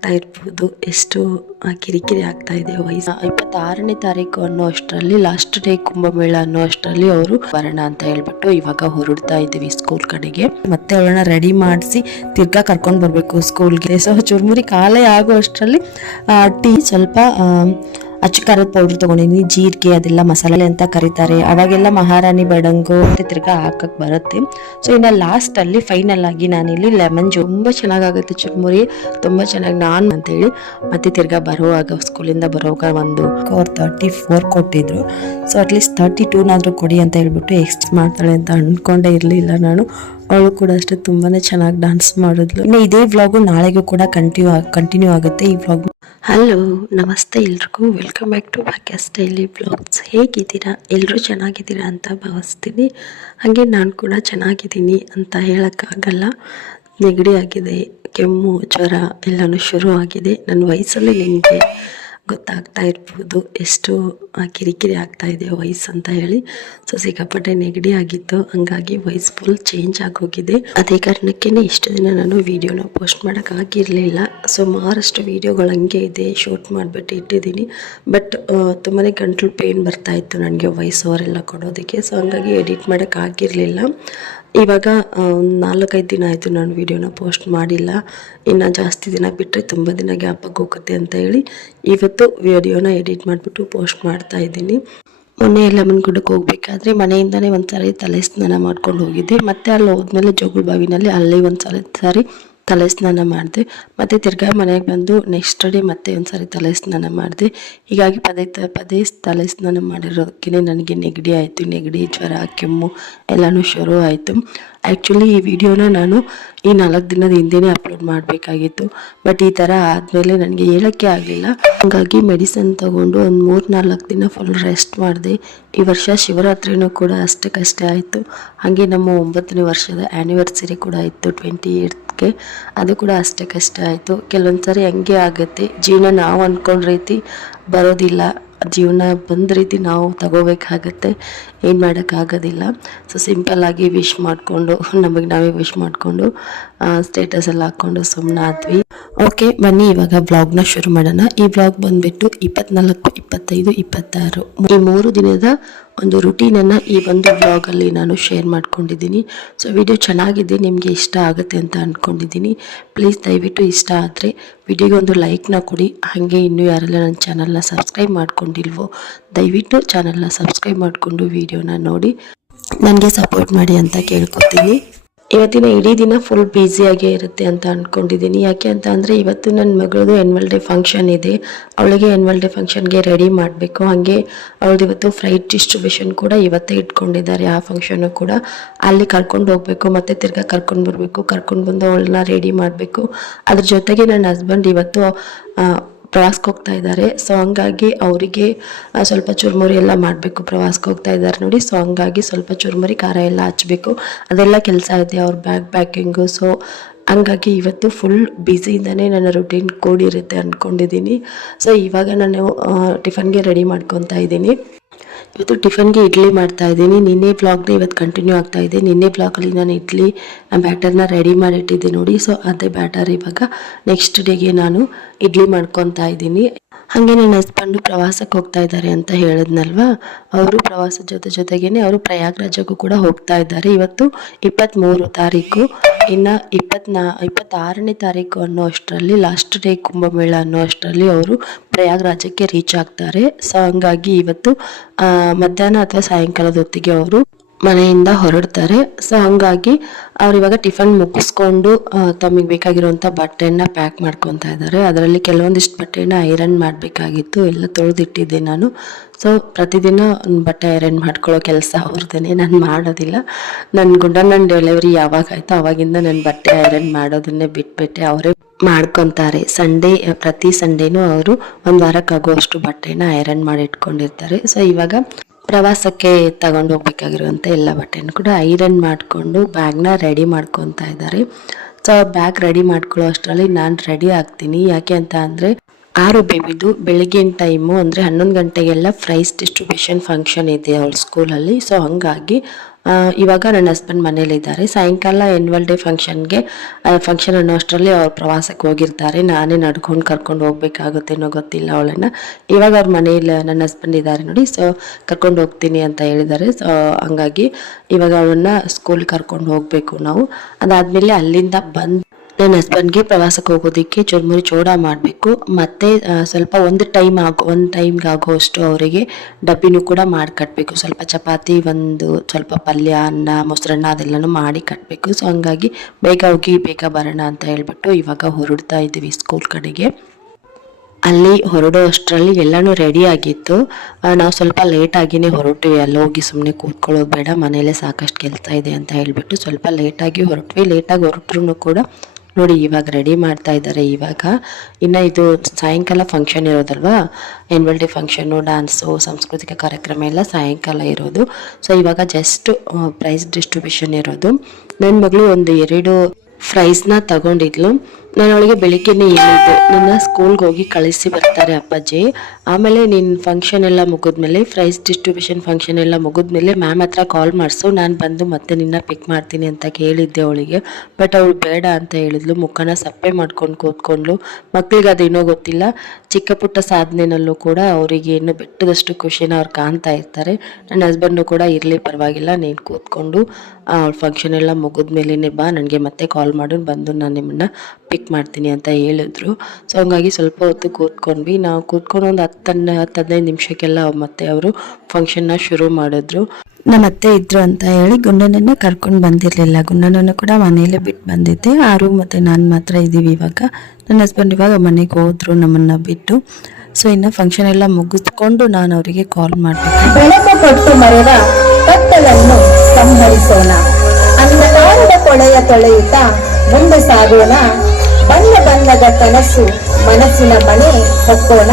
ಆಗ್ತಾ ಇರ್ಬೋದು ಎಷ್ಟು ಕಿರಿಕಿರಿ ಆಗ್ತಾ ಇದೆ. ವಯಸ್ಸು 26ನೇ ತಾರೀಕು ಅನ್ನೋ ಅಷ್ಟರಲ್ಲಿ, ಲಾಸ್ಟ್ ಡೇ ಕುಂಭಮೇಳ ಅನ್ನೋ ಅಷ್ಟರಲ್ಲಿ ಅವರು ಬರೋಣ ಅಂತ ಹೇಳ್ಬಿಟ್ಟು ಇವಾಗ ಹೊರಡ್ತಾ ಇದ್ದೀವಿ ಸ್ಕೂಲ್ ಕಡೆಗೆ. ಮತ್ತೆ ಅವಳನ್ನ ರೆಡಿ ಮಾಡಿಸಿ ತಿರ್ಗಾ ಕರ್ಕೊಂಡು ಬರಬೇಕು ಸ್ಕೂಲ್ಗೆ. ಸೊ ಚುರುಮುರಿ ಕಾಲೇ ಆಗೋ ಅಷ್ಟರಲ್ಲಿ ಟೀ ಸ್ವಲ್ಪ ಅಚ್ಚು ಖಾರದ ಪೌಡರ್ ತೊಗೊಂಡಿದ್ದೀನಿ, ಜೀರಿಗೆ ಅದೆಲ್ಲ ಮಸಾಲೆ ಅಂತ ಕರೀತಾರೆ. ಅವಾಗೆಲ್ಲ ಮಹಾರಾಣಿ ಬಡಂಗು ಮತ್ತೆ ತಿರ್ಗಾ ಹಾಕಕ್ಕೆ ಬರುತ್ತೆ. ಸೊ ಇನ್ನು ಲಾಸ್ಟಲ್ಲಿ ಫೈನಲ್ ಆಗಿ ನಾನಿಲ್ಲಿ ಲೆಮನ್ ತುಂಬ ಚೆನ್ನಾಗಾಗುತ್ತೆ ಚುರುಮುರಿ, ತುಂಬ ಚೆನ್ನಾಗಿ ನಾನು ಅಂತೇಳಿ ಮತ್ತೆ ತಿರ್ಗಾ ಬರುವಾಗ ಸ್ಕೂಲಿಂದ ಬರುವಾಗ ಒಂದು 34 ಕೊಟ್ಟಿದ್ರು. ಸೊ ಅಟ್ಲೀಸ್ಟ್ 32ನಾದರೂ ಕೊಡಿ ಅಂತ ಹೇಳ್ಬಿಟ್ಟು ಎಕ್ಸ್ಚೇಂಜ್ ಮಾಡ್ತಾಳೆ ಅಂತ ಅಂದ್ಕೊಂಡೇ ಇರಲಿಲ್ಲ ನಾನು. ಅವಳು ಕೂಡ ಅಷ್ಟೇ ತುಂಬಾನೇ ಚೆನ್ನಾಗಿ ಡ್ಯಾನ್ಸ್ ಮಾಡಿದ್ಲು. ಇನ್ನು ಇದೇ ವ್ಲಾಗು ನಾಳೆಗೂ ಕೂಡ ಕಂಟಿನ್ಯೂ ಆಗುತ್ತೆ ಈ ವ್ಲಾಗ್. ಹಲೋ ನಮಸ್ತೆ ಎಲ್ರಿಗೂ, welcome back to Bhagya ಸ್ಟೈಲಿ vlogs. ಹೇಗಿದ್ದೀರಾ? ಎಲ್ಲರೂ ಚೆನ್ನಾಗಿದ್ದೀರಾ ಅಂತ ಭಾವಿಸ್ತೀನಿ. ಹಾಗೆ ನಾನು ಕೂಡ ಚೆನ್ನಾಗಿದ್ದೀನಿ ಅಂತ ಹೇಳೋಕ್ಕಾಗಲ್ಲ. ನೆಗಡಿ ಆಗಿದೆ, ಕೆಮ್ಮು ಜ್ವರ ಎಲ್ಲನೂ ಶುರು ಆಗಿದೆ. ನನ್ನ ವಯಸ್ಸಲ್ಲಿ ನಿಮಗೆ ಗೊತ್ತಾಗ್ತಾ ಇರ್ಬೋದು ಎಷ್ಟು ಕಿರಿಕಿರಿ ಆಗ್ತಾ ಇದೆ ವಯಸ್ಸು ಅಂತ ಹೇಳಿ. ಸೊ ಸಿಕ್ಕಾಪಟ್ಟೆ ನೆಗಡಿ ಆಗಿತ್ತು, ಹಂಗಾಗಿ ವಾಯ್ಸ್ ಫುಲ್ ಚೇಂಜ್ ಆಗೋಗಿದೆ. ಅದೇ ಕಾರಣಕ್ಕೆ ಇಷ್ಟು ದಿನ ನಾನು ವಿಡಿಯೋನ ಪೋಸ್ಟ್ ಮಾಡೋಕ್ಕಾಗಿರಲಿಲ್ಲ. ಸುಮಾರಷ್ಟು ವಿಡಿಯೋಗಳು ಹಂಗೆ ಇದೆ, ಶೂಟ್ ಮಾಡಿಬಿಟ್ಟು ಇಟ್ಟಿದ್ದೀನಿ. ಬಟ್ ತುಂಬಾ ಗಂಟ್ಲು ಪೇಯ್ನ್ ಬರ್ತಾಯಿತ್ತು ನನಗೆ ವಾಯ್ಸ್ ಓವರೆಲ್ಲ ಕೊಡೋದಕ್ಕೆ. ಸೊ ಹಂಗಾಗಿ ಎಡಿಟ್ ಮಾಡೋಕ್ಕಾಗಿರಲಿಲ್ಲ. ಇವಾಗ 4-5 ದಿನ ಆಯಿತು ನಾನು ವಿಡಿಯೋನ ಪೋಸ್ಟ್ ಮಾಡಿಲ್ಲ. ಇನ್ನು ಜಾಸ್ತಿ ದಿನ ಬಿಟ್ಟರೆ ತುಂಬ ದಿನ ಗ್ಯಾಪ್ ಆಗಿ ಹೋಗುತ್ತೆ ಅಂತ ಹೇಳಿ ಇವತ್ತು ವಿಡಿಯೋನ ಎಡಿಟ್ ಮಾಡಿಬಿಟ್ಟು ಪೋಸ್ಟ್ ಮಾಡ್ತಾ ಇದ್ದೀನಿ. ಮೊನ್ನೆ ಲೆಮನ್ ಗುಡ್ಡಕ್ಕೆ ಹೋಗ್ಬೇಕಾದ್ರೆ ಮನೆಯಿಂದನೇ ಒಂದ್ಸಾರಿ ತಲೆ ಸ್ನಾನ ಮಾಡ್ಕೊಂಡು ಹೋಗಿದ್ದೆ. ಮತ್ತೆ ಅಲ್ಲಿ ಹೋದ್ಮೇಲೆ ಜೋಗುಳ ಬಾವಿನಲ್ಲಿ ಅಲ್ಲಿ ಸಾರಿ ತಲೆ ಸ್ನಾನ ಮಾಡಿದೆ. ಮತ್ತು ತಿರ್ಗಾ ಮನೆಗೆ ಬಂದು ನೆಕ್ಸ್ಟ್ ಡೇ ಮತ್ತೆ ಒಂದ್ಸಾರಿ ತಲೆ ಸ್ನಾನ ಮಾಡಿದೆ. ಹೀಗಾಗಿ ಪದೇ ತಲೆ ಸ್ನಾನ ಮಾಡಿರೋದಕ್ಕೆ ನನಗೆ ನೆಗಡಿ ಆಯಿತು. ನೆಗಡಿ, ಜ್ವರ, ಕೆಮ್ಮು ಎಲ್ಲನೂ ಶುರು ಆಯಿತು. ಆ್ಯಕ್ಚುಲಿ ಈ ವಿಡಿಯೋನ ನಾನು ಈ 4 ದಿನದ ಹಿಂದೆನೇ ಅಪ್ಲೋಡ್ ಮಾಡಬೇಕಾಗಿತ್ತು. ಬಟ್ ಈ ಥರ ಆದಮೇಲೆ ನನಗೆ ಹೇಳೋಕ್ಕೆ ಆಗಲಿಲ್ಲ. ಹಾಗಾಗಿ ಮೆಡಿಸನ್ ತೊಗೊಂಡು ಒಂದು 3-4 ದಿನ ಫುಲ್ ರೆಸ್ಟ್ ಮಾಡಿದೆ. ಈ ವರ್ಷ ಶಿವರಾತ್ರಿನೂ ಕೂಡ ಅಷ್ಟಕ್ಕಷ್ಟೇ ಆಯಿತು. ಹಾಗೆ ನಮ್ಮ 9ನೇ ವರ್ಷದ ಆ್ಯನಿವರ್ಸರಿ ಕೂಡ ಇತ್ತು 28ಗೆ, ಅದು ಕೂಡ ಅಷ್ಟಕ್ಕಷ್ಟೇ ಆಯಿತು. ಕೆಲವೊಂದು ಸಾರಿ ಹಂಗೆ ಆಗುತ್ತೆ, ಜೀವನ ನಾವು ಅಂದ್ಕೊಂಡ ರೀತಿ ಬರೋದಿಲ್ಲ. ಜೀವನ ಬಂದ ರೀತಿ ನಾವು ತಗೋಬೇಕಾಗತ್ತೆ, ಏನು ಮಾಡೋಕ್ಕಾಗೋದಿಲ್ಲ. ಸೊ ಸಿಂಪಲ್ಲಾಗಿ ವಿಶ್ ಮಾಡಿಕೊಂಡು ನಮಗೆ ನಾವೇ ವಿಶ್ ಮಾಡಿಕೊಂಡು ಸ್ಟೇಟಸಲ್ಲಿ ಹಾಕ್ಕೊಂಡು ಸುಮ್ಮನಾದ್ವಿ. ಓಕೆ ಬನ್ನಿ ಇವಾಗ ವ್ಲಾಗ್ನ ಶುರು ಮಾಡೋಣ. ಈ ವ್ಲಾಗ್ ಬಂದುಬಿಟ್ಟು 24, 25, 26 ಈ 3 ದಿನದ ಒಂದು ರುಟೀನನ್ನು ಈ ಒಂದು ವ್ಲಾಗಲ್ಲಿ ನಾನು ಶೇರ್ ಮಾಡ್ಕೊಂಡಿದ್ದೀನಿ. ಸೊ ವಿಡಿಯೋ ಚೆನ್ನಾಗಿದೆ, ನಿಮಗೆ ಇಷ್ಟ ಆಗುತ್ತೆ ಅಂತ ಅಂದ್ಕೊಂಡಿದ್ದೀನಿ. ಪ್ಲೀಸ್ ದಯವಿಟ್ಟು ಇಷ್ಟ ಆದರೆ ವಿಡಿಯೋಗೆ ಒಂದು ಲೈಕ್ನ ಕೊಡಿ. ಹಾಗೆ ಇನ್ನೂ ಯಾರೆಲ್ಲ ನನ್ನ ಚಾನಲ್ನ ಸಬ್ಸ್ಕ್ರೈಬ್ ಮಾಡ್ಕೊಂಡಿಲ್ವೋ ದಯವಿಟ್ಟು ಚಾನಲ್ನ ಸಬ್ಸ್ಕ್ರೈಬ್ ಮಾಡಿಕೊಂಡು ವಿಡಿಯೋನ ನೋಡಿ ನನಗೆ ಸಪೋರ್ಟ್ ಮಾಡಿ ಅಂತ ಕೇಳ್ಕೊತೀನಿ. ಇವತ್ತಿನ ಇಡೀ ದಿನ ಫುಲ್ ಬ್ಯುಸಿಯಾಗೇ ಇರುತ್ತೆ ಅಂತ ಅಂದ್ಕೊಂಡಿದ್ದೀನಿ. ಯಾಕೆ ಅಂತ ಅಂದರೆ ಇವತ್ತು ನನ್ನ ಮಗಳದು ಆ್ಯನ್ಯುವಲ್ ಡೇ ಫಂಕ್ಷನ್ ಇದೆ. ಅವಳಿಗೆ ಆ್ಯನ್ಯುವಲ್ ಡೇ ಫಂಕ್ಷನ್ಗೆ ರೆಡಿ ಮಾಡಬೇಕು. ಹಾಗೆ ಅವಳದು ಇವತ್ತು ಫ್ರೈಡ್ ಡಿಸ್ಟ್ರಿಬ್ಯೂಷನ್ ಕೂಡ ಇವತ್ತೇ ಇಟ್ಕೊಂಡಿದ್ದಾರೆ. ಆ ಫಂಕ್ಷನ್ನು ಕೂಡ ಅಲ್ಲಿ ಕರ್ಕೊಂಡು ಹೋಗಬೇಕು, ಮತ್ತು ತಿರ್ಗಾ ಕರ್ಕೊಂಡು ಬರಬೇಕು. ಕರ್ಕೊಂಡು ಬಂದು ಅವಳನ್ನ ರೆಡಿ ಮಾಡಬೇಕು. ಅದ್ರ ಜೊತೆಗೆ ನನ್ನ ಹಸ್ಬೆಂಡ್ ಇವತ್ತು ಪ್ರವಾಸಕ್ಕೆ ಹೋಗ್ತಾ ಇದ್ದಾರೆ. ಸೊ ಹಂಗಾಗಿ ಅವರಿಗೆ ಸ್ವಲ್ಪ ಚುರುಮುರಿ ಎಲ್ಲ ಮಾಡಬೇಕು. ಪ್ರವಾಸಕ್ಕೆ ಹೋಗ್ತಾ ಇದ್ದಾರೆ ನೋಡಿ. ಸೊ ಹಂಗಾಗಿ ಸ್ವಲ್ಪ ಚುರುಮುರಿ ಖಾರ ಎಲ್ಲ ಹಚ್ಚಬೇಕು, ಅದೆಲ್ಲ ಕೆಲಸ ಇದೆ. ಅವ್ರ ಬ್ಯಾಗ್ ಪ್ಯಾಕಿಂಗು. ಸೊ ಹಂಗಾಗಿ ಇವತ್ತು ಫುಲ್ ಬ್ಯುಸಿಯಿಂದನೇ ನನ್ನ ರುಟೀನ್ ಕೂಡಿರುತ್ತೆ ಅಂದ್ಕೊಂಡಿದ್ದೀನಿ. ಸೊ ಇವಾಗ ನಾನು ಟಿಫನ್ಗೆ ರೆಡಿ ಮಾಡ್ಕೊತಾ ಇದ್ದೀನಿ. ಇವತ್ತು ಟಿಫನ್ಗೆ ಇಡ್ಲಿ ಮಾಡ್ತಾ ಇದ್ದೀನಿ. ನಿನ್ನೆ ಬ್ಲಾಗ್ನ ಇವತ್ತು ಕಂಟಿನ್ಯೂ ಆಗ್ತಾ ಇದೆ. ನಿನ್ನೆ ಬ್ಲಾಗಲ್ಲಿ ನಾನು ಇಡ್ಲಿ ಬ್ಯಾಟರ್ನ ರೆಡಿ ಮಾಡಿಟ್ಟಿದ್ದೆ ನೋಡಿ. ಸೊ ಅದೇ ಬ್ಯಾಟರ್ ಇವಾಗ ನೆಕ್ಸ್ಟ್ ಡೇಗೆ ನಾನು ಇಡ್ಲಿ ಮಾಡ್ಕೊತಾ ಇದ್ದೀನಿ. ಹಾಗೆ ನನ್ನ ಹಸ್ಬೆಂಡು ಪ್ರವಾಸಕ್ಕೆ ಹೋಗ್ತಾ ಇದ್ದಾರೆ ಅಂತ ಹೇಳಿದ್ನಲ್ವಾ, ಅವರು ಪ್ರವಾಸದ ಜೊತೆಗೇನೆ ಅವರು ಪ್ರಯಾಗ್ರಾಜಕ್ಕೂ ಕೂಡ ಹೋಗ್ತಾ ಇದ್ದಾರೆ. ಇವತ್ತು 23 ತಾರೀಕು. ಇನ್ನು 26ನೇ ತಾರೀಕು ಅನ್ನೋ ಅಷ್ಟರಲ್ಲಿ, ಲಾಸ್ಟ್ ಡೇ ಕುಂಭಮೇಳ ಅನ್ನೋ ಅಷ್ಟರಲ್ಲಿ ಅವರು ಪ್ರಯಾಗ್ರಾಜಕ್ಕೆ ರೀಚ್ ಆಗ್ತಾರೆ. ಸೊ ಹಂಗಾಗಿ ಇವತ್ತು ಮಧ್ಯಾಹ್ನ ಅಥವಾ ಸಾಯಂಕಾಲದ ಹೊತ್ತಿಗೆ ಅವರು ಮನೆಯಿಂದ ಹೊರಡ್ತಾರೆ. ಸೊ ಹಂಗಾಗಿ ಅವ್ರು ಇವಾಗ ಟಿಫನ್ ಮುಗಿಸ್ಕೊಂಡು ತಮಗೆ ಬೇಕಾಗಿರುವಂಥ ಬಟ್ಟೆನ ಪ್ಯಾಕ್ ಮಾಡ್ಕೊತಾ ಇದ್ದಾರೆ. ಅದರಲ್ಲಿ ಕೆಲವೊಂದಿಷ್ಟು ಬಟ್ಟೆನ ಐರನ್ ಮಾಡಬೇಕಾಗಿತ್ತು, ಎಲ್ಲ ತೊಳೆದಿಟ್ಟಿದ್ದೆ ನಾನು. ಸೊ ಪ್ರತಿದಿನ ಬಟ್ಟೆ ಐರನ್ ಮಾಡ್ಕೊಳ್ಳೋ ಕೆಲಸ ಅವ್ರದ್ದೇನೆ, ನಾನು ಮಾಡೋದಿಲ್ಲ. ನನ್ನ ಡೆಲಿವರಿ ಯಾವಾಗ ಆಯಿತು ಆವಾಗಿಂದ ನನ್ನ ಬಟ್ಟೆ ಐರನ್ ಮಾಡೋದನ್ನೇ ಬಿಟ್ಬಿಟ್ಟೆ. ಅವರೇ ಮಾಡ್ಕೊತಾರೆ. ಪ್ರತಿ ಸಂಡೇನೂ ಅವರು 1 ವಾರಕ್ಕಾಗುವಷ್ಟು ಬಟ್ಟೆನ ಐರನ್ ಮಾಡಿ ಇಟ್ಕೊಂಡಿರ್ತಾರೆ. ಸೊ ಇವಾಗ ಪ್ರವಾಸಕ್ಕೆ ತಗೊಂಡು ಹೋಗ್ಬೇಕಾಗಿರುವಂಥ ಎಲ್ಲ ಬಟ್ಟೆನೂ ಕೂಡ ಐರನ್ ಮಾಡಿಕೊಂಡು ಬ್ಯಾಗ್ನ ರೆಡಿ ಮಾಡ್ಕೊತಾ ಇದ್ದಾರೆ. ಸೊ ಬ್ಯಾಗ್ ರೆಡಿ ಮಾಡ್ಕೊಳ್ಳೋ ಅಷ್ಟರಲ್ಲಿ ನಾನು ರೆಡಿ ಆಗ್ತೀನಿ. ಯಾಕೆ ಅಂತ ಅಂದರೆ 6 ಬೇಬಿದು ಬೆಳಗಿನ ಟೈಮು ಅಂದರೆ 11 ಗಂಟೆಗೆಲ್ಲ ಪ್ರೈಸ್ ಡಿಸ್ಟ್ರಿಬ್ಯೂಷನ್ ಫಂಕ್ಷನ್ ಇದೆ ಅವಳ ಸ್ಕೂಲಲ್ಲಿ. ಸೊ ಹಂಗಾಗಿ ಇವಾಗ ನನ್ನ ಹಸ್ಬೆಂಡ್ ಮನೇಲಿದ್ದಾರೆ. ಸಾಯಂಕಾಲ ಆ್ಯನ್ಯುವಲ್ ಡೇ ಫಂಕ್ಷನ್ ಅನ್ನೋ ಅಷ್ಟರಲ್ಲಿ ಅವ್ರು ಪ್ರವಾಸಕ್ಕೆ ಹೋಗಿರ್ತಾರೆ. ನಾನೇ ನಡ್ಕೊಂಡು ಕರ್ಕೊಂಡು ಹೋಗ್ಬೇಕಾಗುತ್ತೇನೋ ಗೊತ್ತಿಲ್ಲ ಅವಳನ್ನು. ಇವಾಗ ಅವ್ರ ಮನೇಲಿ ನನ್ನ ಹಸ್ಬೆಂಡ್ ಇದ್ದಾರೆ ನೋಡಿ, ಸೊ ಕರ್ಕೊಂಡು ಹೋಗ್ತೀನಿ ಅಂತ ಹೇಳಿದ್ದಾರೆ. ಸೊ ಹಂಗಾಗಿ ಇವಾಗ ಅವಳನ್ನ ಸ್ಕೂಲ್ ಕರ್ಕೊಂಡು ಹೋಗಬೇಕು ನಾವು. ಅದಾದಮೇಲೆ ಅಲ್ಲಿಂದ ಬಂದು ನನ್ನ ಹಸ್ಬೆಂಡ್ಗೆ ಪ್ರವಾಸಕ್ಕೆ ಹೋಗೋದಕ್ಕೆ ಚುರುಮುರಿ ಚೂಡ ಮಾಡಬೇಕು. ಮತ್ತು ಸ್ವಲ್ಪ ಒಂದು ಟೈಮ್ಗೆ ಆಗೋಷ್ಟು ಅವರಿಗೆ ಡಬ್ಬಿನೂ ಕೂಡ ಮಾಡಿ ಕಟ್ಟಬೇಕು. ಸ್ವಲ್ಪ ಚಪಾತಿ, ಸ್ವಲ್ಪ ಪಲ್ಯ, ಅನ್ನ, ಮೊಸರನ್ನ ಅದೆಲ್ಲನೂ ಮಾಡಿ ಕಟ್ಟಬೇಕು. ಸೊ ಹಂಗಾಗಿ ಬೇಗ ಹೋಗಿ ಬೇಗ ಬರೋಣ ಅಂತ ಹೇಳ್ಬಿಟ್ಟು ಇವಾಗ ಹೊರಡ್ತಾ ಇದ್ದೀವಿ ಸ್ಕೂಲ್ ಕಡೆಗೆ. ಅಲ್ಲಿ ಹೊರಡೋ ಅಷ್ಟರಲ್ಲಿ ಎಲ್ಲನೂ ರೆಡಿ ಆಗಿತ್ತು. ನಾವು ಸ್ವಲ್ಪ ಲೇಟಾಗಿಯೇ ಹೊರಟ್ವಿ. ಅಲ್ಲಿ ಹೋಗಿ ಸುಮ್ಮನೆ ಕೂತ್ಕೊಳ್ಳೋದು ಬೇಡ, ಮನೇಲೇ ಸಾಕಷ್ಟು ಕೆಲಸ ಇದೆ ಅಂತ ಹೇಳಿಬಿಟ್ಟು ಸ್ವಲ್ಪ ಲೇಟಾಗಿ ಹೊರಟ್ವಿ. ಲೇಟಾಗಿ ಹೊರಟ್ರು ಕೂಡ ನೋಡಿ ಇವಾಗ ರೆಡಿ ಮಾಡ್ತಾ ಇದ್ದಾರೆ. ಇವಾಗ ಇನ್ನು ಇದು ಸಾಯಂಕಾಲ ಫಂಕ್ಷನ್ ಇರೋದಲ್ವಾ, ಆ್ಯನ್ಯುವಲ್ ಡೇ ಫಂಕ್ಷನ್ನು, ಡ್ಯಾನ್ಸು, ಸಾಂಸ್ಕೃತಿಕ ಕಾರ್ಯಕ್ರಮ ಎಲ್ಲ ಸಾಯಂಕಾಲ ಇರೋದು. ಸೊ ಇವಾಗ ಜಸ್ಟ್ ಪ್ರೈಸ್ ಡಿಸ್ಟ್ರಿಬ್ಯೂಷನ್ ಇರೋದು. ನನ್ನ ಮಗಳು ಒಂದು 2 ಪ್ರೈಸ್ನ ತಗೊಂಡಿದ್ಲು. ನಾನು ಅವಳಿಗೆ ಬೆಳಿಗ್ಗೆನೇ ಹೇಳಿದ್ದೆ, ನಿನ್ನ ಸ್ಕೂಲ್ಗೆ ಹೋಗಿ ಕಳಿಸಿ ಬರ್ತಾರೆ ಅಪ್ಪಾಜಿ, ಆಮೇಲೆ ನಿನ್ನ ಫಂಕ್ಷನ್ ಎಲ್ಲ ಮುಗಿದ್ಮೇಲೆ, ಪ್ರೈಸ್ ಡಿಸ್ಟ್ರಿಬ್ಯೂಷನ್ ಫಂಕ್ಷನ್ ಎಲ್ಲ ಮುಗಿದ್ಮೇಲೆ ಮ್ಯಾಮ್ ಹತ್ರ ಕಾಲ್ ಮಾಡಿಸು, ನಾನು ಬಂದು ಮತ್ತೆ ನಿನ್ನ ಪಿಕ್ ಮಾಡ್ತೀನಿ ಅಂತ ಕೇಳಿದ್ದೆ ಅವಳಿಗೆ. ಬಟ್ ಅವಳು ಬೇಡ ಅಂತ ಹೇಳಿದ್ಲು. ಮುಖನ ಸಪ್ಪೆ ಮಾಡ್ಕೊಂಡು ಕೂತ್ಕೊಂಡ್ಲು. ಮಕ್ಳಿಗೆ ಅದೇನೋ ಗೊತ್ತಿಲ್ಲ, ಚಿಕ್ಕ ಪುಟ್ಟ ಸಾಧನೆನಲ್ಲೂ ಕೂಡ ಅವರಿಗೆ ಏನು ಬೆಟ್ಟದಷ್ಟು ಖುಷಿನ ಅವ್ರು ಕಾಣ್ತಾ ಇರ್ತಾರೆ. ನನ್ನ ಹಸ್ಬೆಂಡು ಕೂಡ ಇರಲಿ ಪರವಾಗಿಲ್ಲ, ನೀನು ಕೂತ್ಕೊಂಡು ಅವ್ಳ ಫಂಕ್ಷನ್ ಎಲ್ಲ ಮುಗಿದ್ಮೇಲೆ ಬಾ, ನನಗೆ ಮತ್ತೆ ಕಾಲ್ ಮಾಡು, ಬಂದು ನಾನು ನಿಮ್ಮನ್ನ ಪಿಕ್ ಮಾಡ್ತೀನಿ ಅಂತ ಹೇಳಿದ್ರು. ಸೊ ಹಂಗಾಗಿ ಸ್ವಲ್ಪ ಹೊತ್ತು ಕೂತ್ಕೊಂಡ್ವಿ. ನಾವು ಕೂತ್ಕೊಂಡು ಒಂದು 10-15 ನಿಮಿಷಕ್ಕೆಲ್ಲ ಮತ್ತೆ ಅವರು ಫಂಕ್ಷನ್ನ ಶುರು ಮಾಡಿದ್ರು. ನಮ್ಮ ಅತ್ತೆ ಇದ್ರು ಅಂತ ಹೇಳಿ ಗುಂಡನನ್ನು ಕರ್ಕೊಂಡು ಬಂದಿರಲಿಲ್ಲ. ಗುಂಡನನ್ನು ಕೂಡ ಮನೆಯಲ್ಲೇ ಬಿಟ್ಟು ಬಂದಿದ್ದೆ. ಆರು ಮತ್ತು ನಾನು ಮಾತ್ರ ಇದ್ದೀವಿ ಇವಾಗ. ನನ್ನ ಹಸ್ಬೆಂಡ್ ಇವಾಗ ಮನೆಗೆ ಹೋದ್ರು ನಮ್ಮನ್ನು ಬಿಟ್ಟು. ಸೊ ಇನ್ನು ಫಂಕ್ಷನ್ ಎಲ್ಲ ಮುಗಿಸ್ಕೊಂಡು ನಾನು ಅವರಿಗೆ ಕಾಲ್ ಮಾಡಬೇಕು. ಬೆಳಕು ಕೊಟ್ಟು ಮರೆವ ಕತ್ತಲನ್ನು ಸಂಹರಿಸೋಣ, ಅಂಧಕಾರದ ಕೊಳೆಯ ತೊಳೆಯುತ್ತಾ ಮುಂದೆ ಸಾಗೋಣ, ಬಣ್ಣದ ಕನಸು ಮನಸ್ಸಿನ ಮನೆ ಹೊಕ್ಕೋಣ,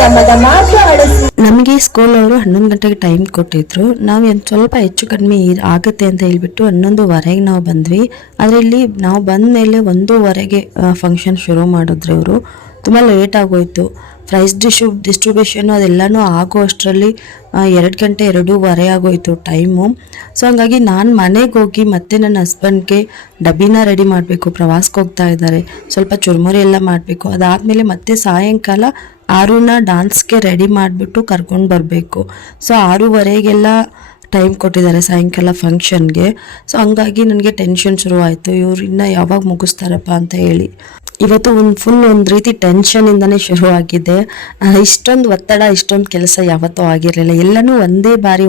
ತಮ್ಮದ ಮಾರ್ಗ ಅಳಿಸಿ. ನಮಗೆ ಸ್ಕೂಲ್ ಅವರು 11 ಗಂಟೆಗೆ ಟೈಮ್ ಕೊಟ್ಟಿದ್ರು. ನಾವು ಸ್ವಲ್ಪ ಹೆಚ್ಚು ಕಡಿಮೆ ಆಗುತ್ತೆ ಅಂತ ಹೇಳ್ಬಿಟ್ಟು 11:15 ನಾವು ಬಂದ್ವಿ. ಆದರೆ ಇಲ್ಲಿ ನಾವು ಬಂದ ಮೇಲೆ 1:15ಗೆ ಫಂಕ್ಷನ್ ಶುರು ಮಾಡಿದ್ರು ಅವರು. ತುಂಬ ಲೇಟ್ ಆಗೋಯ್ತು. ಪ್ರೈಸ್ ಡಿಸ್ಟ್ರಿಬ್ಯೂಷನ್ ಅದೆಲ್ಲನೂ ಆಗೋ ಅಷ್ಟರಲ್ಲಿ 2 ಗಂಟೆ 2:15 ಆಗೋಯ್ತು ಟೈಮು. ಸೊ ಹಂಗಾಗಿ ನಾನು ಮನೆಗೆ ಹೋಗಿ ಮತ್ತೆ ನನ್ನ ಹಸ್ಬೆಂಡ್ಗೆ ಡಬ್ಬಿನ ರೆಡಿ ಮಾಡಬೇಕು. ಪ್ರವಾಸಕ್ಕೆ ಹೋಗ್ತಾ ಇದ್ದಾರೆ, ಸ್ವಲ್ಪ ಚುರುಮುರಿ ಎಲ್ಲ ಮಾಡಬೇಕು. ಅದಾದಮೇಲೆ ಮತ್ತೆ ಸಾಯಂಕಾಲ ಆರುನ ಡಾನ್ಸ್ಗೆ ರೆಡಿ ಮಾಡಿಬಿಟ್ಟು ಕರ್ಕೊಂಡು ಬರಬೇಕು. ಸೊ 6:15ಗೆಲ್ಲ ಟೈಮ್ ಕೊಟ್ಟಿದ್ದಾರೆ ಸಾಯಂಕಾಲ ಫಂಕ್ಷನ್ಗೆ. ಸೊ ಹಂಗಾಗಿ ನನಗೆ ಟೆನ್ಷನ್ ಶುರು ಆಯಿತು, ಇವ್ರು ಇನ್ನೂ ಯಾವಾಗ ಮುಗಿಸ್ತಾರಪ್ಪ ಅಂತ ಹೇಳಿ. ಇವತ್ತು ಒಂದು ರೀತಿ ಟೆನ್ಷನಿಂದನೇ ಶುರು ಆಗಿದೆ. ಇಷ್ಟೊಂದು ಒತ್ತಡ, ಇಷ್ಟೊಂದು ಕೆಲಸ ಯಾವತ್ತೂ ಆಗಿರಲಿಲ್ಲ. ಎಲ್ಲನೂ